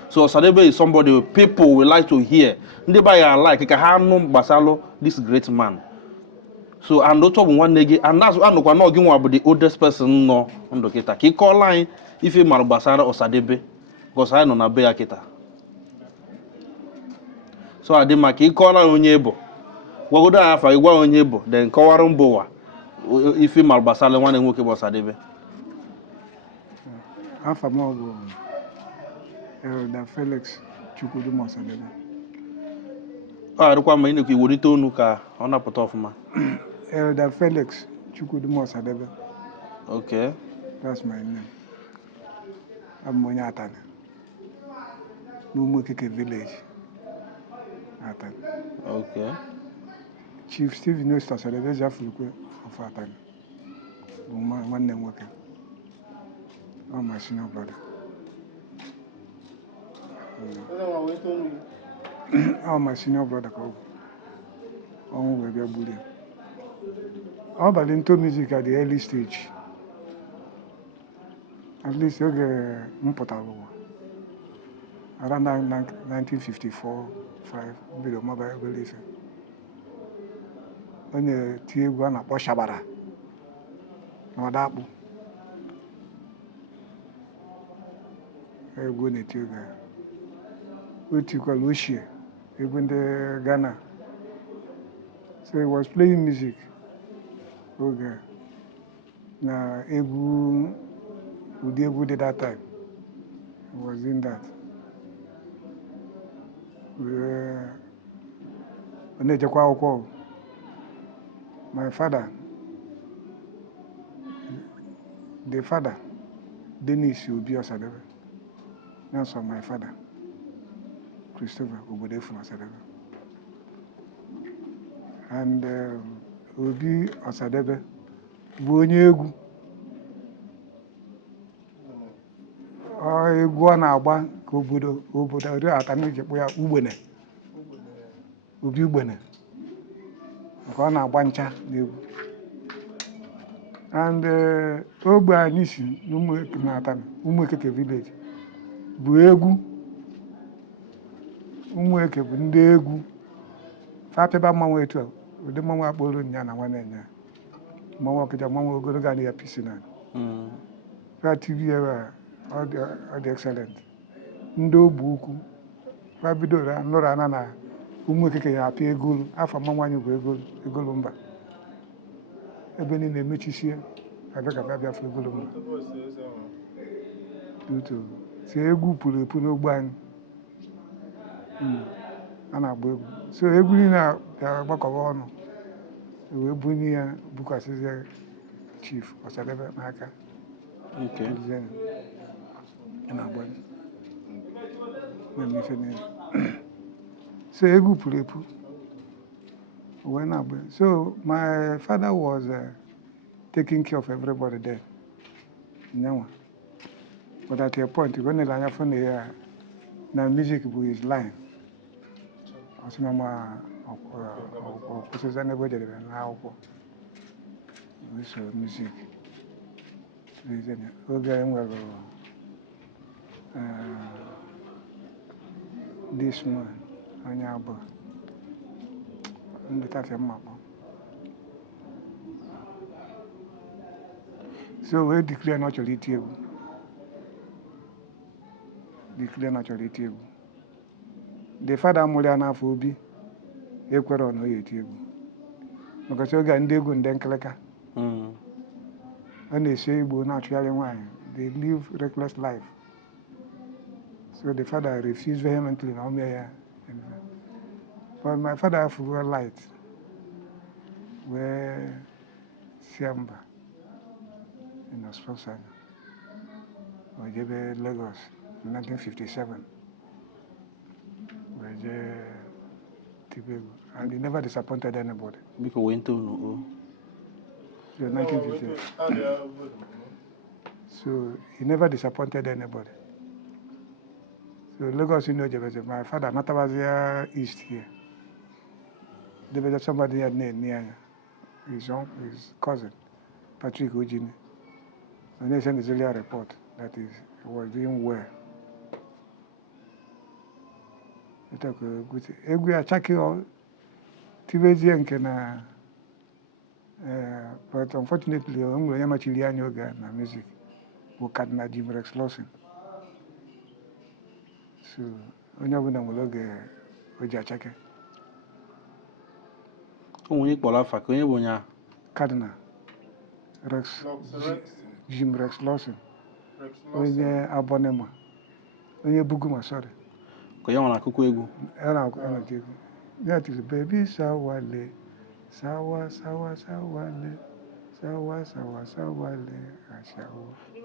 So Ọsadebe is somebody people will like to hear. Ndị ba ya like ka ha nụ gbasalo this great man. So and otu bụ nwanne gị and that's anụkwa na gị nwa bụ the oldest person nọ ndụ kịta ka ị kọọla anyị ife mara gbasara Ọsadebe because anyị nọ na be ya kịta. So adị maka ị kọọla onye bụ gwagodo anyị afa ịgwa onye bụ then kọwara mba ụwa ife mara gbasara nwanne nwoke bụ Ọsadebe. Afa m bụ Elder Felix Chukwudum Ọsadebe. Ọ arịkwa ma ị na-ekwu iwolite onu ka ọ na-apụta ọfụma. Elder Felix Chukwudum Ọsadebe. Okay. That's my name. I'm onye Atana. N'Ụmụokike village. Atana. Okay. Chief Stephen Ost Ọsadebe Jafurukwe of Atana. Bụ nwanne m nwoke. Ọ my senior brother. Oh, my senior brother ka ọ bụ. Ọnwụ wee bịa gburu ya. Ọ bali into music at the early stage. At least oge m pụtara ụwa. Around 1954-5 mbido maba ebere ife. Ọ na-eti egwu a na-akpọ Shabara na Ọdakpụ. Egwu na-eti oge ya. O tikwara ochie egwu ndị Ghana. So he was playing music oge na egwu ụdị egwu dị that time. He was in that. Ọ na-ejekwa akwụkwọ. My father, the father, Dennis Obi Ọsadebe. That's my father, Christopher Obodefu Ọsadebe. And Obi Ọsadebe bụ onye egwu. Egwu ọ na-agba ka obodo ori Atana ji kpụ ya Ugbene. Obi Ugbene. Nke ọ na-agba ncha n'egwu. And ogbe anyị si n'Ụmụokike na Atana, Ụmụokike village bụ egwu. Ụmụokike bụ ndị egwu. Fapịba mmanwụ etu a, ụdị mmanwụ akpọrọ nya na nwanne nya. Mmanwụ ọkịja, mmanwụ ogologo adịghị apịsị na. Fa TV ebe ọ dị excellent. Ndị ogbu ukwu. Fa bidoro nụrụ ana na Ụmụokike ya apịa egolu. Afọ mmanwụ anyị bụ egolu mba. Ebe niile emechisie abịa ka bịa fụ egolu mba. So egwu pụrụ epu n'ogbe anyị. A na-agba egwu. So egwu niile agbakọba ọnụ. Wee bunye ya bukwasịzie Chief Ọsadebe n'aka. Okay. Na-agba na-emefe niile. So egwu pụrụ epu. Wee na-agba. So my father was taking care of everybody there. Nyanwa. But at a point, when the anya phone here, na music bụ his line. Ọsị mama ọkwụsịza n'ebe jedebe n'akwụkwọ. So music. Oge anyị nwere this man, onye abụọ. Ndị tafịa mmakpọ. So we declare na ọ chọrọ iti egwu. The father mụrụ ya n'afọ Obi ekwere na ọ ya eti egwu. Maka oge ndị egwu ndị nkịlịka. Ọ na-esi Igbo na-achụgharị nwaanyị they live reckless life. So the father refused vehemently. But my father have a light where Siamba in a sponsor or Lagos in 1957. And he never disappointed anybody. Because we went to no. So 1950. So he never disappointed anybody. So Lagos, my father, Matawazia East here. There was somebody near his cousin, Patrick Ojini. And they sent his earlier report that he was doing well. It took a good. We are checking Tibezi and Kena. But unfortunately, I'm going to yoga and music. We can't na Jim Rex Lawson. So, we never know what we are checking. Onye kpọrọ afa ka onye bụ onye a. Cardinal Rex Jim Rex Lawson. Onye Abonema. Onye Buguma, sorry. Ka ya nwere akụkọ egwu. That is baby sawale. Sawa sawale. Sawa ashawo.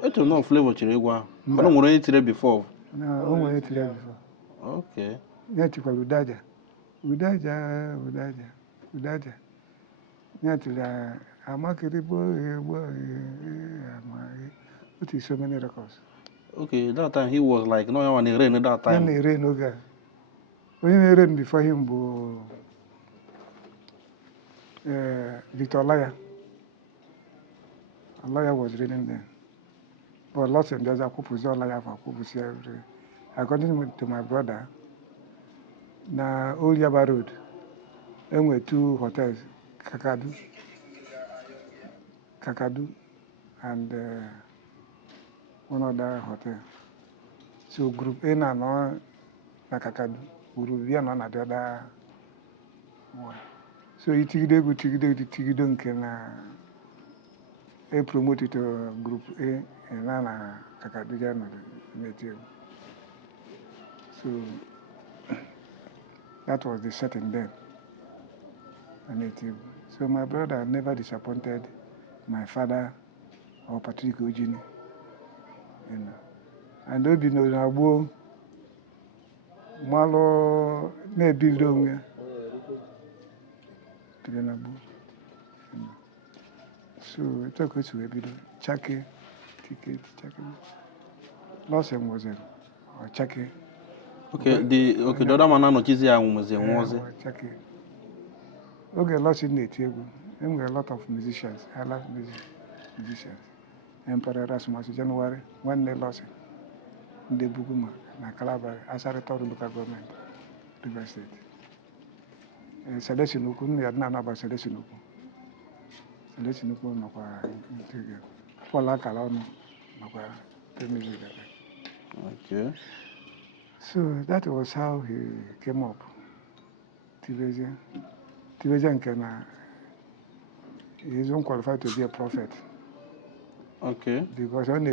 Etu no flavor chiri egwu ahụ. Mana nwere onye tire before. Na o nwere tire before. Okay. Ya tikwa Udaja. Ya tira amakiribo what is so many records. Okay, that time he was like no one rain that time. Ya rain oga. When he rain before him bụ Victor Olaya. Olaya was reading then. But lots of others Akupuzi Olaya for Akupuzi every. According to my brother, na Old Yaba Road, there were two hotels, Kakadu, and one other hotel. So group A na Kakadu, group B na the other one. So Tigido nke na promoted to group A and na Kakadu jana native. So that was the setting then. A native. So my brother never disappointed my father or Patrick Ojini. And Obi no Nagbo Malo ne build on to the Nagbo. So it took us to a bit of Chake, ticket, Chake. Last time was it or Chake. Okay, the other man anọchizi ya nwụzi nwụzi. Okay, lots in the table. And we have a lot of musicians. I love musicians. Emperor Erasmus January, one day lost in the Buguma, na Calabar, as a local government, River State. Selesinuku, we had none about Selesinuku. Selesinuku, no, for La Calon, no, Okay. So that was how he came up. Tibezian can he is unqualified to be a prophet. Okay. Because on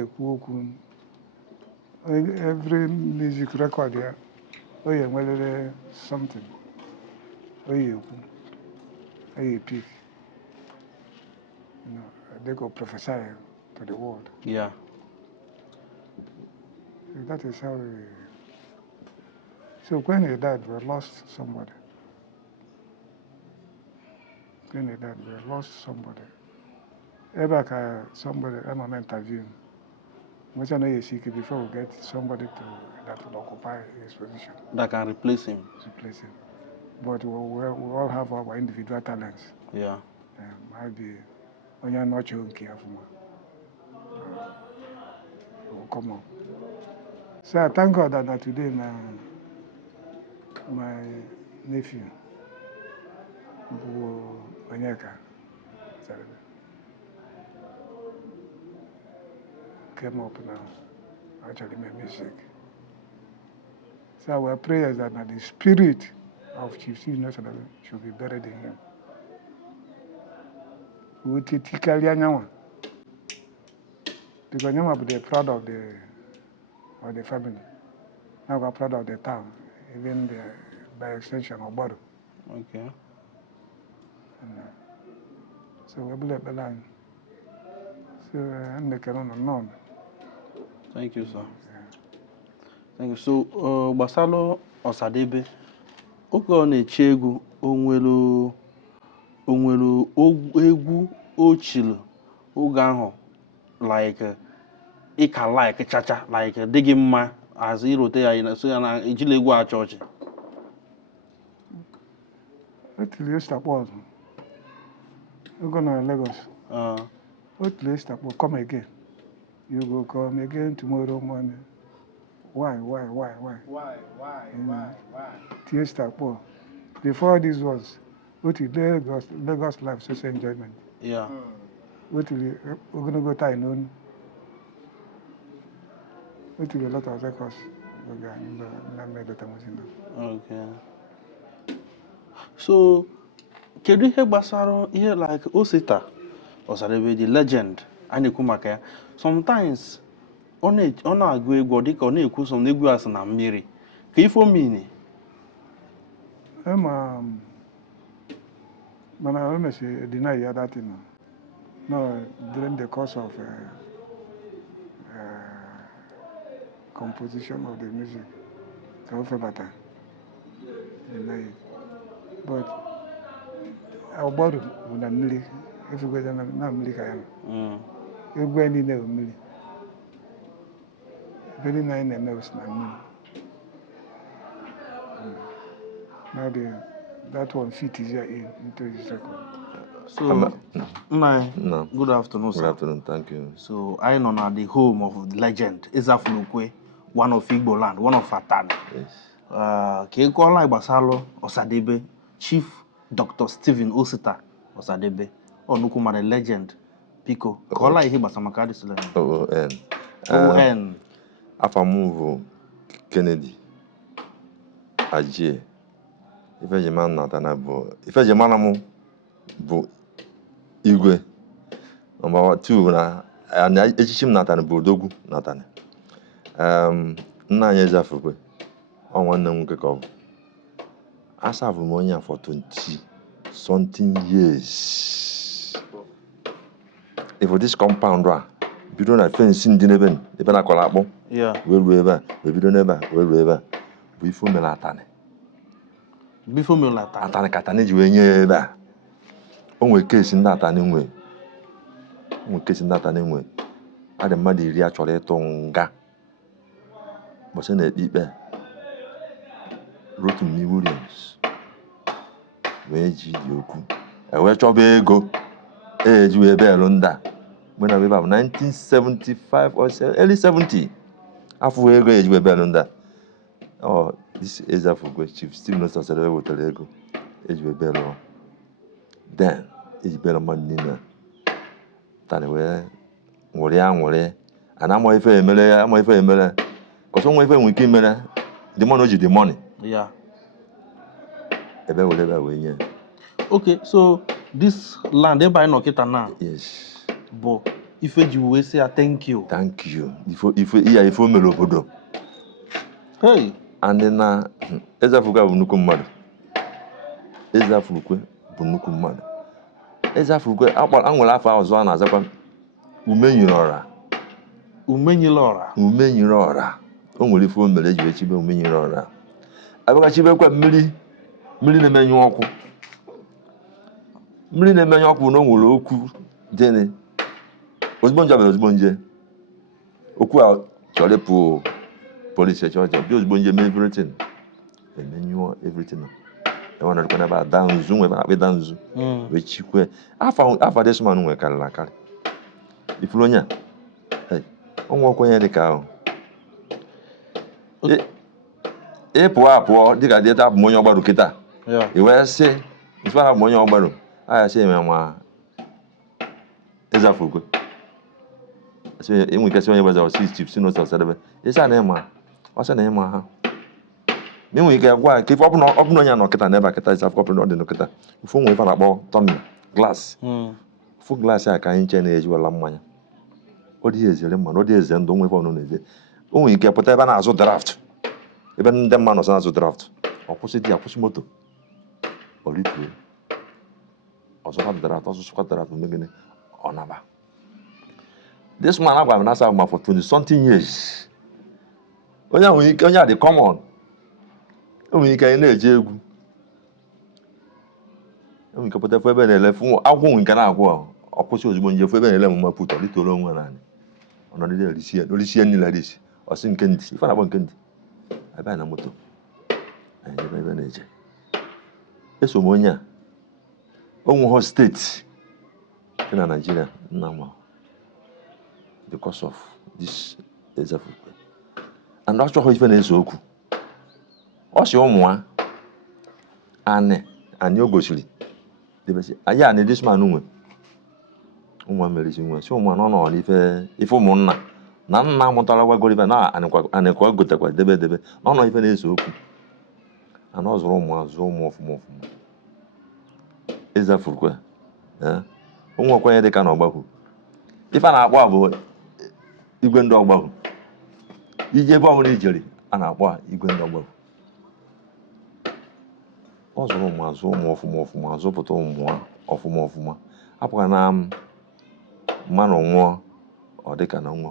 every music record here, well something. You pick. They go prophesy to the world. Yeah. So that is how he. So when he died, we lost somebody. When he died, we lost somebody. Ever somebody, I'm an interview. Which I know you see before we get somebody that will occupy his position. That can replace him. But we all have our individual talents. Yeah. Might be when you're not your own careful. Come on. So I thank God that today my nephew, Onyeka, came up now, actually made music. So our prayer is that the spirit of Chief Senior should be buried in him. We will because you must be proud of the family. Now we're proud of the town, even by extension of Bodo. Okay. So we believe the line. So and they cannot know. Thank you, sir. Thank you. So, gbasalo Osadebe, oge ọ na-eche egwu, o nwere egwu o chiri oge ahụ, like ịka like chacha, like dị gị mma azụ irote ya so ya na ejila egwu a chọọchị. Otu Easter pause. You go to Lagos. Otu Easter pause. Come again. You go come again tomorrow morning. Why? Easter pause. Before this was, Otu Lagos life social enjoyment. Yeah. Otu we're gonna go tie noon. Otu a lot of records. Okay. So, kedu ihe gbasara ihe like Osita Osadebe, the legend a na-ekwu maka ya? Sometimes ọ na-agụ egwu dịka ọ na-ekwu som na egwu asị na mmiri ka ife omini. Mana I almost deny that thing. No, during the course of composition of the music, so for better. Deny it. But our body would not milli. If you go down, not milli kayana. You go any never milli. Very nice and nervous na milli. Now that one fit is into the record. So, No. good afternoon, sir. Good afternoon, thank you. So, I know now the home of the legend, Ezafulukwe, one of Igbo land, one of Atani. Yes. Ka ị kọọla gbasara Osadebe, Chief Dr. Stephen Osita Osadebe, nnukwu mmadụ legend, biko kọọla ihe gbasara maka adịsịla ON. Afa m bụ Kennedy Ajie. Ife ji mara m bụ Igwe. Number 2 na echichi m natana bụ Odogwu natana. Nna anyị Ezafulukwe, ọ nwanne m nwoke ka ọ bụ. Asafụ m onye a for 20 something years. If this compound bido na fence ndị n'ebe na akọrọ akpụ. Wee ruo ebe a, wee bido n'ebe a, wee ruo ebe a. Bụ ife omere Atani. Before me lata. Atani ka Atani ji wee nye ebe a. O nwere kesi ndị Atani nwe. Adị mmadụ 10 a chọrọ ịtụ nga. Bọsị na-ekpe ikpe. Rotimi Williams wee ji dị okwu. Wee chọba ego. Eji wee belu nda. Mgbe na beba 1975 or early 70. Afọ ego eji wee belu nda. This Ezafulukwe, Chief Stephen Osadebe wetere ego. Eji wee belu. Then, eji belu mmadụ niile. Tani wee nwụrị. Ana ama ife emere. Kọsọ nwa ife nwere ike imere. The money oji the money. Yeah. Ebe wee nye. Okay, so this land ebe anyị nọ kịta now. Yes. Bụ ife ji wee sị ya thank you. Thank you. Ife o mere obodo. Hey. And na Ezafulukwe bụ nnukwu mmadụ. Ezafulukwe bụ nnukwu mmadụ. Ezafulukwe anwere afọ ọzọ a na-azakwa Umenyere Ọra. Umenyere Ọra. O nwere ife o mere eji wee chibe Umenyere Ọra. Abịa chibekwa mmiri na-emenyu ọkụ. Mmiri na-emenyu ọkụ na o nwere okwu dene. Ozugbo nje. Okwu a chọrọ ịpụ police chọọchị. Bi ozugbo nje mee everything. Emenyu everything. Ewa na dịkwa n'ebe a danzu, nwebe na-akpị danzu. Wee chikwe. Afa desman nwe karịrị akarị. Ifuru onye a. O nwe okwenye dị ka ahụ. Ịpụọ dịka dịta abụ m onye ọgbaru kịta. I wee sị, ife abụ m onye ọgbaru. Aya sị eme nwa Ezafulukwe. Enwe ike sị onye gbaza osi Chief Stephen Osadebe. Ịsa na ịma. Ọ sị na ịma ha. Enwe ike gwa ka ife ọ bụrụ onye nọ kịta n'ebe a kịta Ezafulukwe ọ dị nọ kịta. Ife onwe ife na-akpọ Tommy glass. Full glass a ka anyị nche na-eji wela mmanya. ọ dị ezere mmanụ ọ dị eze ndụ onwe ọnụ na-eze o nwere ike pụta ebe a na-azụ draft ebe ndị mmadụ nọ na-azụ draft ọ kwụsị di ya kwụsị moto ọ rituo ọzọkwa draft ọzụsụkwa draft megide ọ naba this man agwa m na asa ma for 20 something years onye ahụ ike onye a dị common enwere ike anyị na-eji egwu enwere ike pụta ebe na-ele fụ agwụ nke na-agwụ ọ kwụsị ozugbo nje ebe na-ele mma pụta ọ litoro onwe naanị ọnọdụ orisie niile risi ọsị nke ndị ife na-akpọ nke ndị ebe na moto anyị ebe na-eje eso m onye a onweghọ steeti dị na Nigeria nna m because of this Ezefukwe and ọ chọghị ife na-ese okwu ọ si ụmụ anyị o gosiri debesi anyị a na-edesi ma nwe ụmụ merisi nwe si ụmụ nọ nọ ife ụmụnna na nna mụtara gwagoro ife na anịkwa gotekwa debe n'ọnọ ife na-ese okwu ana ọ zụrụ ụmụ ọfụma Ezefukwe onwe okwenye dịka na ọgbahụ ife a na-akpọ bụ igwe ndị ọgbahụ iji ebe ọbụla ijeri a na-akpọ igwe ndị ọgbahụ ọ zụrụ ụmụ ọfụma zụpụta ụmụ ọfụma apụghị na mmanụ nwụọ ọ dịka na onwe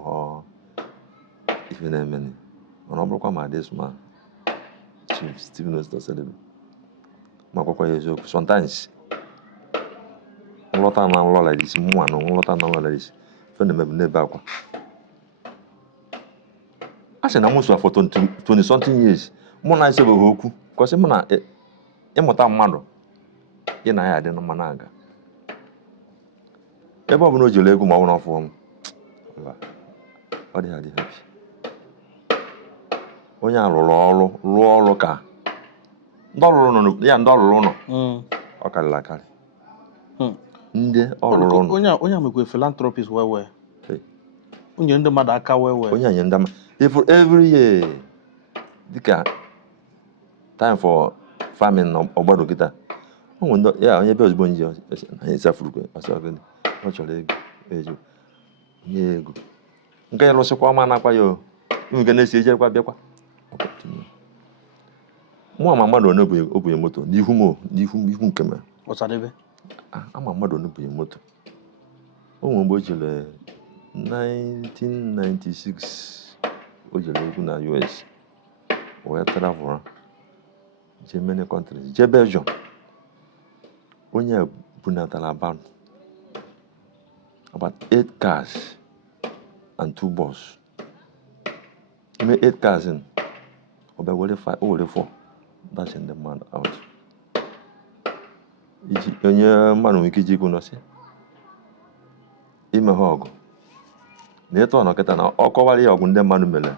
ife na-emeni mana ọ bụrụkwa ma adịsma Chief Stephen Ostoselebe ma gwakwa ya eziokwu sometimes nlọta na nlọ like this mụ anọ nlọta na nlọ like this fe na-emebu n'ebe akwa a sị na mụ so for 20 something years mụ na esebeghị okwu kwasị mụ na ịmụta mmadụ ị na ya adị na mma na-aga ebe ọ bụla o jiri egwu ma ọ bụrụ ọfụma m ọ dị happy onye a rụọ ọrụ ka ndị ọrụrụ ụlọ ọ karịrị akarị ndị ọrụrụ ụlọ onye a mekwe philanthropist wee onye ndị mmadụ aka wee onye nye ndị every year dịka time for farming na ọgbado kịta onye be ozugbo nje na Ezefukwe ọ chọrọ ego nye ego nke ya lụsịkwa ọma nakwa ya nke na-esi ejekwa bịakwa mụ ama mmadụ one obunye moto n'ihu nke m ama mmadụ one obunye moto o nwere mgbe o jere 1996 o jere egwu na US wee travel jee many countries jee Belgium onye bunatara about 8 cars and 2 buses ime 8 cars in o were 4 dashing the man out onye mmadụ nwere ike iji ikwu nọsị ime ha ọgụ na ịtụ ọnọkịta na ọ kọwara ya ọgụ ndị mmadụ mere na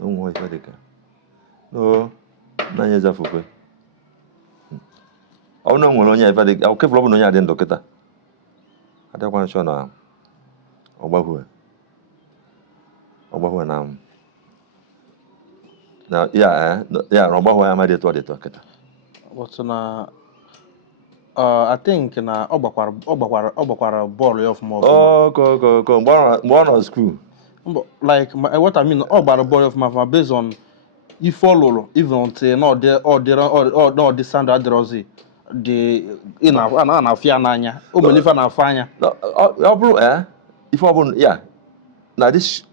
ụmụ ife dịka n'anya Ezefukwe ọ bụrụ na nwere onye ife dịka kefụrụ ọ bụ na onye adị ndụ kịta adịkwa nchọ na ọgbahue na ya na ọgbahue ya amadị etu kịta I think na ọ gbakwara bọọlụ ya ọfụma mgbe ọ nọ skuul like what I mean ọ gbara bọọlụ ọfụma based on ife ọ lụrụ even until na ọdị sandụ adịrọzi a na-afụ ya n'anya o mere ife na-afụ anya ọ bụrụ ife ọ bụrụ ya na this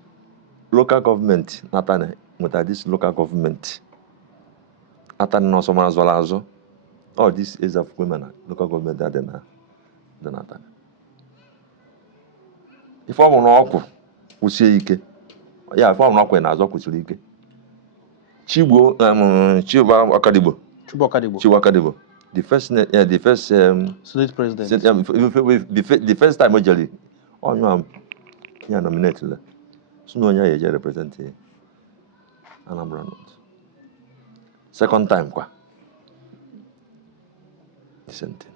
local government Natani nweta this local government Natani n'ọsọ mara zụrụ azụ all this Ezefukwe na local government dị na Natani ife ọ bụrụ na ọkwụ kwụsie ike ya ife ọ bụrụ na ọkwụ na-azọ kwụsiri ike Chigbo Akadigbo the first Senate president the first time o jere onye ya nominate la so na onye ya eje represent Anambra North second time kwa the same thing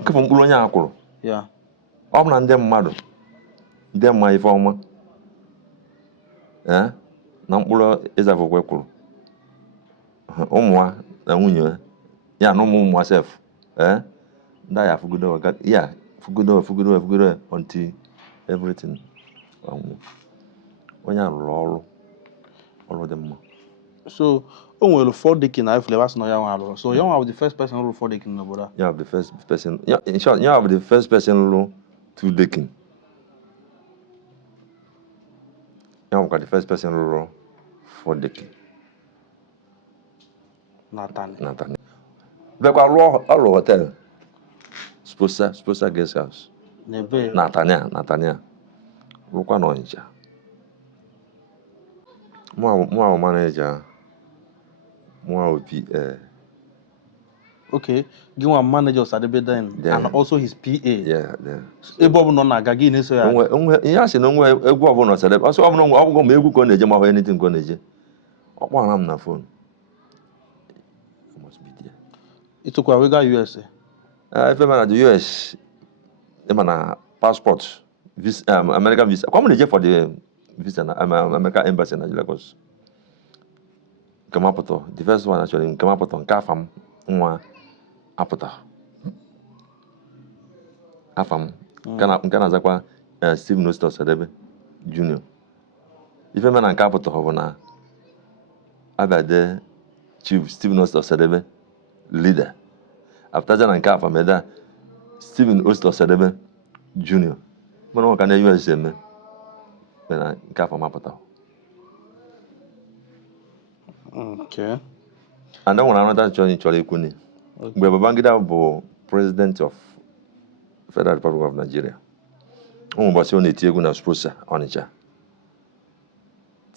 nke bụ mkpụrụ onye akwụrụ ọ bụ na ndị mmadụ ndị mma ife ọma na mkpụrụ Ezefukwe kwuru ụmụ na nwunye ya na ụmụ sef ndị agha afụgodo ya fugoro until everything onye arụrụ ọrụ dị mma. So o nwere 4 dekin na flavor asị na ya nwa alụrụ. So ya nwa bụ the first person rụrụ 4 dekin n'obodo a. Yeah, the first person. Yeah, in short, you have the first person rule 2 dekin. You have got the first person rule 4 dekin. Nathan. Bekwa rụọ hotel. Sposa guest house. N'ebe. Natania. Rụkwa n'Ọnịcha. Mụ manager. Mụ PA. Okay, give one manager Osadebe then and also his PA. Yeah. Ebe ọ bụ nọ na-aga gị na-eso ya. Ihe a sị na onwe egwu ọbụla Osadebe. Ọsọ ọbụla ọgwụgwọ ma egwu ka ọ na-eje ma ọ anything ka ọ na-eje. Ọ kpọrọ m na phone. I must be there. Ịtụkwa wega USA. Ife mana the US, na passport, visa, American visa. Come on, for the visa na American embassy na Lagos. Kamapoto, the first one actually in Kamapoto, Nkafam, nwa apụta. Afam, nkana zakwa Stephen Osadebe Junior. Ife mana Nkapụta bụ na abade Chief Stephen Osadebe leader. After that, and Kafa made that Stephen Osadebe Junior. But no can the USA me. When I Kafa Mapata. Okay. And then when another Johnny Kuni, we have Babangida president of Federal Republic of Nigeria. Was only Tiaguna Sprosa Onitsha.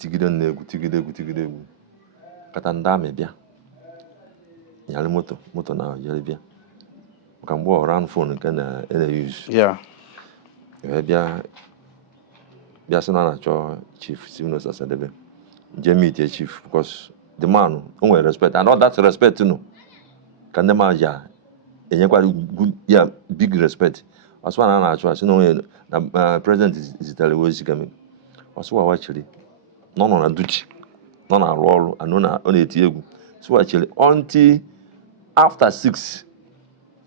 Tigidegu. Katanda mebia. Yali moto na yali bia. Can go around phone can use. Yeah. Bia sana cho Chief Stephen Osadebe. Jamie the chief because the man only respect and all that respect to know. Can the man good big respect. As one na cho no president is television coming. Also actually no na duty. No na role and no na etiegu. So actually until after 6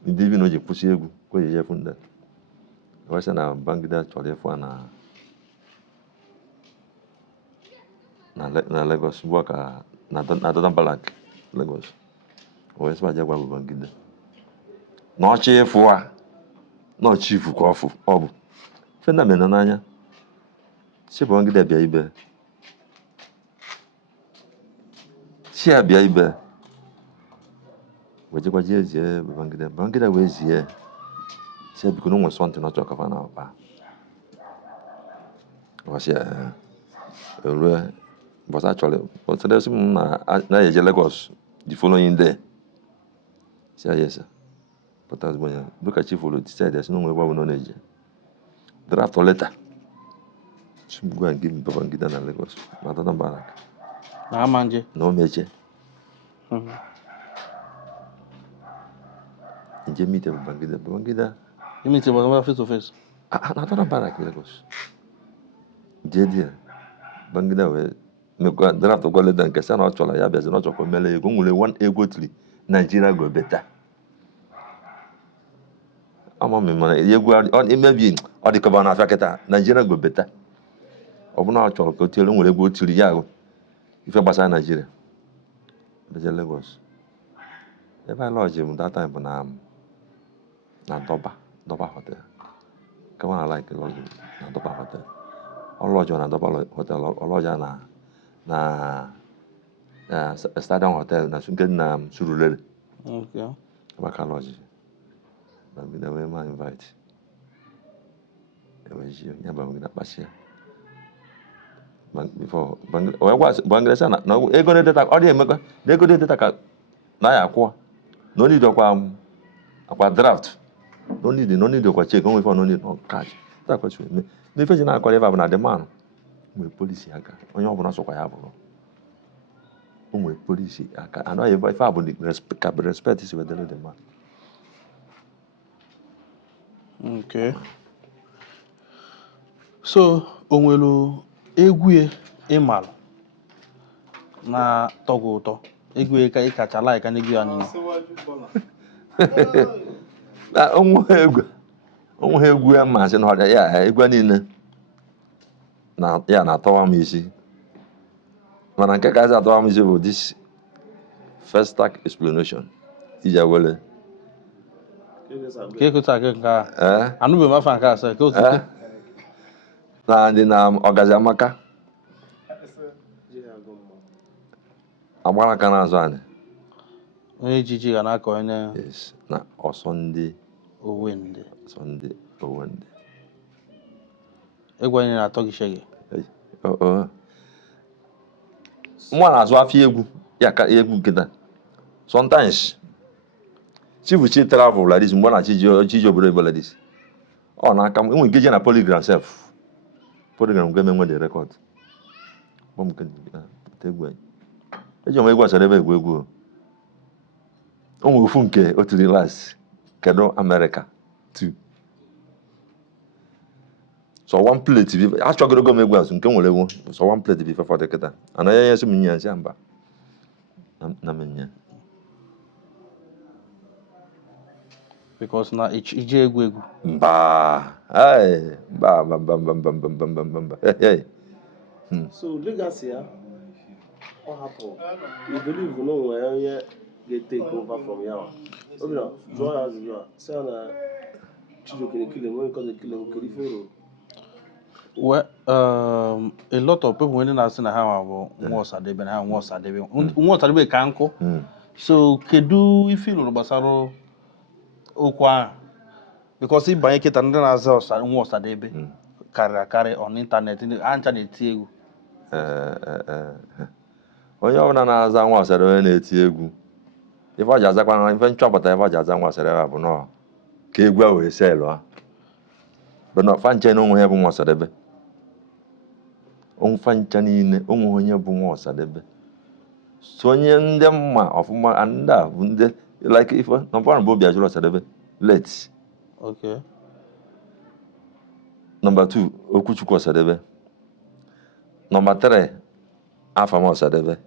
ndị bi n'oji kwụsị egwu ka o ji jefu ndị wasa na Babangida chọrọ ịfụ na Lagos bụ ka na Dodan Balak Lagos wee sị aja gwa Babangida na ọchị ịfụ na chief ka ọ bụ fenda mena n'anya si Babangida bịa ibe si abịa ibe wejekwa jezie Babangida wee zie si biko n'onwe sọntị na ọchọ kafa na ọpa wasi erue bọsa chọrọ otere si m na-eje Lagos the following day si ayesa pụta ozugbo ya duka chief olu decide si n'onwe ebe ọ bụ na ọ na-eje draft letter si go and give Babangida na Lagos na Dodan Balak Na amanje. na o meche nje meet Babangida. You meet Babangida face to face? Na Dodan Balak Lagos. Jedia Babangida we me go draft go le dan kesa na chola ya bia na choko mele ego nwere one ego three Nigeria go better. Ama me mana ego on maybe ọ dị ka na afaketa Nigeria go better. Ọ bụ na ọ chọrọ ka o tiere nwere ego three ya go ife gbasara Nigeria. Beje Lagos. Ebe anyị lodge m that time bụ na Doba Hotel. Come on, I like lodge na Doba Hotel. All lodge na Doba Hotel, all lodge na Stadium Hotel na sunke na Surulere. Okay. Baka lodge. Babangida we ma invite. Ewe ji ya Babangida kpashia. Before Babangida sana na ego ne data ọ dị emekwa ego ne data ka na ya akwụ no need akwa draft no need akwa check onwe for no need no cash ta kwa chu me fe na akwa eva na the man we policy aka onye ọbụla sokwa ya bụrụ onwe policy aka and oye if abụ respect is with the man. Okay. So onwelu egwu ịmalụ na tọgụ ụtọ egwu ka ị kacha like na egwu ya niile. Na onwe onwe ha egwu ya mmasị na ọrịa ya egwu niile na ya na-atọwa m isi mana nke kasị atọwa m isi bụ this first stack explanation iji wele Ke kuta ke nka. Anu be ma fa nka se ke otu. na ndị na ọgazi amaka agbara aka n'azụ anyị Onye jiji ga na-akọ onye yes na Ọsọndị Owende. Owende Egwu anyị na-atọ gị shege. mụ na-azụ afọ egwu ya ka egwu nkịta sometimes chibuchi travel like this mgbe na chiji obodo ebe like this ọ na-aka m enwe nke je na polygram sef polygram nke menwe the record egwu anyị eji ọma egwu asara ebe egwu o nwere ofu nke otu relax kedu America 2 so one plate bi achọgoro m egwu azụ nke nwere egwu so one plate bi fefa kịta ana ya yesi m nya nsi mba na menya Because na ije egwu mba hey mba hey So legacy ya ọ hapụ you believe no nwere onye ga-take over from ya obi na jụọ ya azụ ya sị na Chijioke kile nwere cause kile nkiri fero. Well, a lot of people when they say na ha bụ nwa Ọsadebe na ha nwa Ọsadebe. Nwa Ọsadebe ka nkụ. So kedu ife lụrụ gbasara okwu ahụ? Because ịbanye kịta ndị na-aza nwa Ọsadebe karịrị akarị on internet ha ncha na-eti egwu. onye ọbụla na-aza nwa Ọsadebe na-eti egwu ife ọ ji azakwa ife nchọpụta ife ọ ji aza nwa Ọsadebe bụ nọ ka egwu a wee selụ ha bụ na fanche na onwe ha bụ nwa Ọsadebe fancha niile onwe onye bụ nwa Ọsadebe sonye ndị mma ọfụma ndị a bụ ndị like ife nọmba 1 bụ Obiajulu Ọsadebe late Okay. Number 2 Okwuchukwu Ọsadebe. Number 3 Afam Ọsadebe.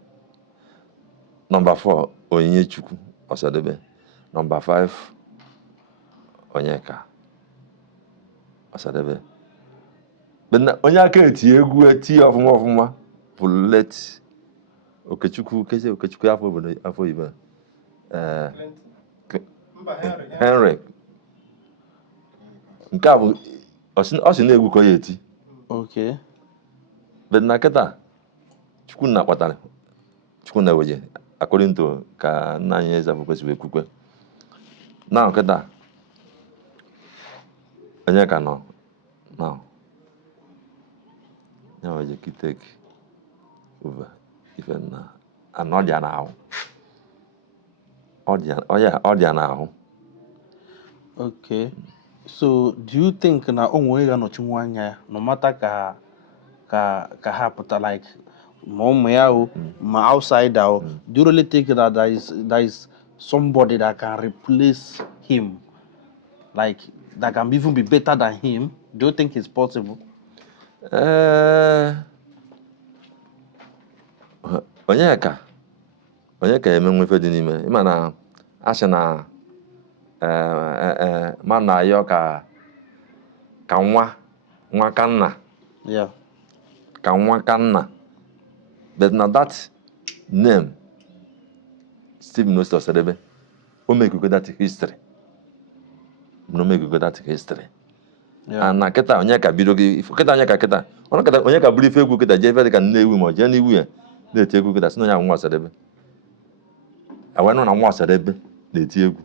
Number 4 Onyechukwu Ọsadebe. Number 5 Onyeka Ọsadebe. Onye aka eti egwu eti ọfụma bụ late Okechukwu keze Okechukwu afọ obodo afọ Igbo Henry nke a bụ ọ sị na-egwu ka ọ ya eti. Okay. Na kịta Chukwu na kpatara Chukwu na weje according to ka nna anyị eze afọ kwesịrị ekwukwe na kịta onye ka nọ na ya weje kitek over ife na anọ dị n'ahụ ọ dị n'ahụ. Okay. So do you think na onwe ga-anọchi nwa anya ya no matter ka ha pụta like ma ụmụ ya o ma outsider o do you really think that there is somebody that can replace him like that can even be better than him? Do you think it's possible? Onye ka eme nwefe dị n'ime ịma na asị na ma na ayọ ka nwa ka nna. Yeah. Ka nwa ka nna. But na that name Stephen Oste Ọsadebe o make go that history. No make go that history. Yeah. Na kịta onye ka bido gị kịta onye ka onye ka buru ife egwu kịta jee ife dị ka Nnewi ma jee n'iwu ya na-eti egwu kịta sị na onye nwa Ọsadebe awe nọ na nwa Ọsadebe na-eti egwu.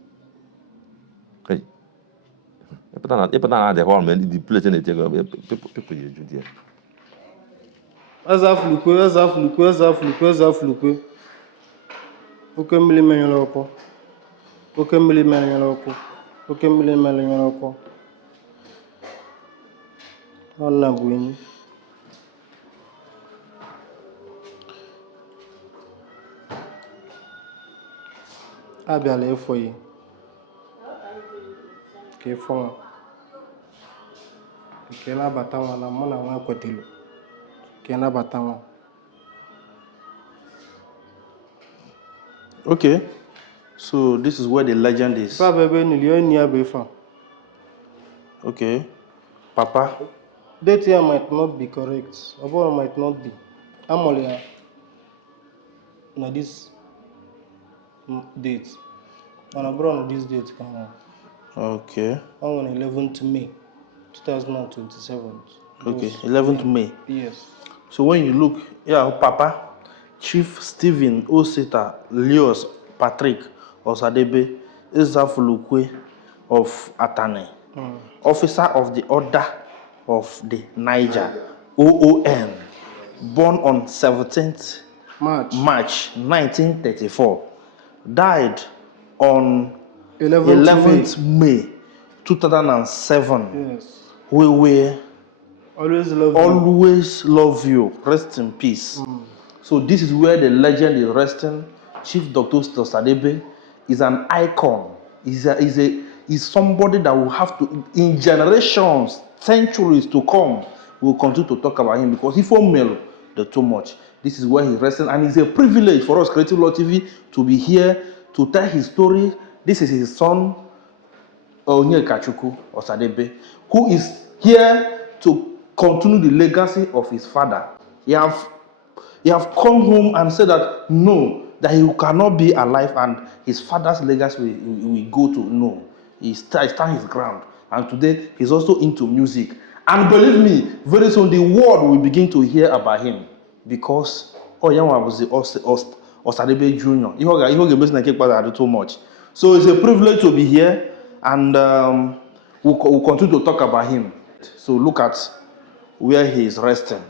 Ịpụta na adị hall man the place na-eti egwu people ya eju there. eze afụlukwe oke mmiri menyere ọkụ nna bụ enyi abịala ịfọ ya ka ịfọ nwa nke nabata nwa na mụ na nwa ekwetelu ka nabata nwa. Okay. So this is where the legend is. Fa bebe nili onye ya bụ ife Okay. Papa. Date here might not be correct. Or might not be. I'm only on this date. And I brought on this date. Okay. On 11th May 2027. Okay. 11th May. Yes. So when you look, yeah, Papa, Chief Stephen Osita Leos Patrick Osadebe Ezafulukwe of Atane, officer of the Order of the Niger, OON, born on 17th March 1934, died on 11th May 2007. Yes. We will Always love always love you. Rest in peace. So this is where the legend is resting. Chief Dr. Osadebe is an icon. Is somebody that will have to, in generations, centuries to come, we'll continue to talk about him because he formed Melo the too much. This is where he's resting, and it's a privilege for us, Creative Law TV, to be here to tell his story. This is his son, Onyekachuku Osadebe, who is here to continue the legacy of his father. He have come home and said that no, that he cannot be alive and his father's legacy will go to no. He stand his ground. And today he's also into music. And believe me, very soon the world will begin to hear about him because Oyanwa was the Osadebe Jr. He get too much. So it's a privilege to be here, and we'll continue to talk about him. So look at where he is resting.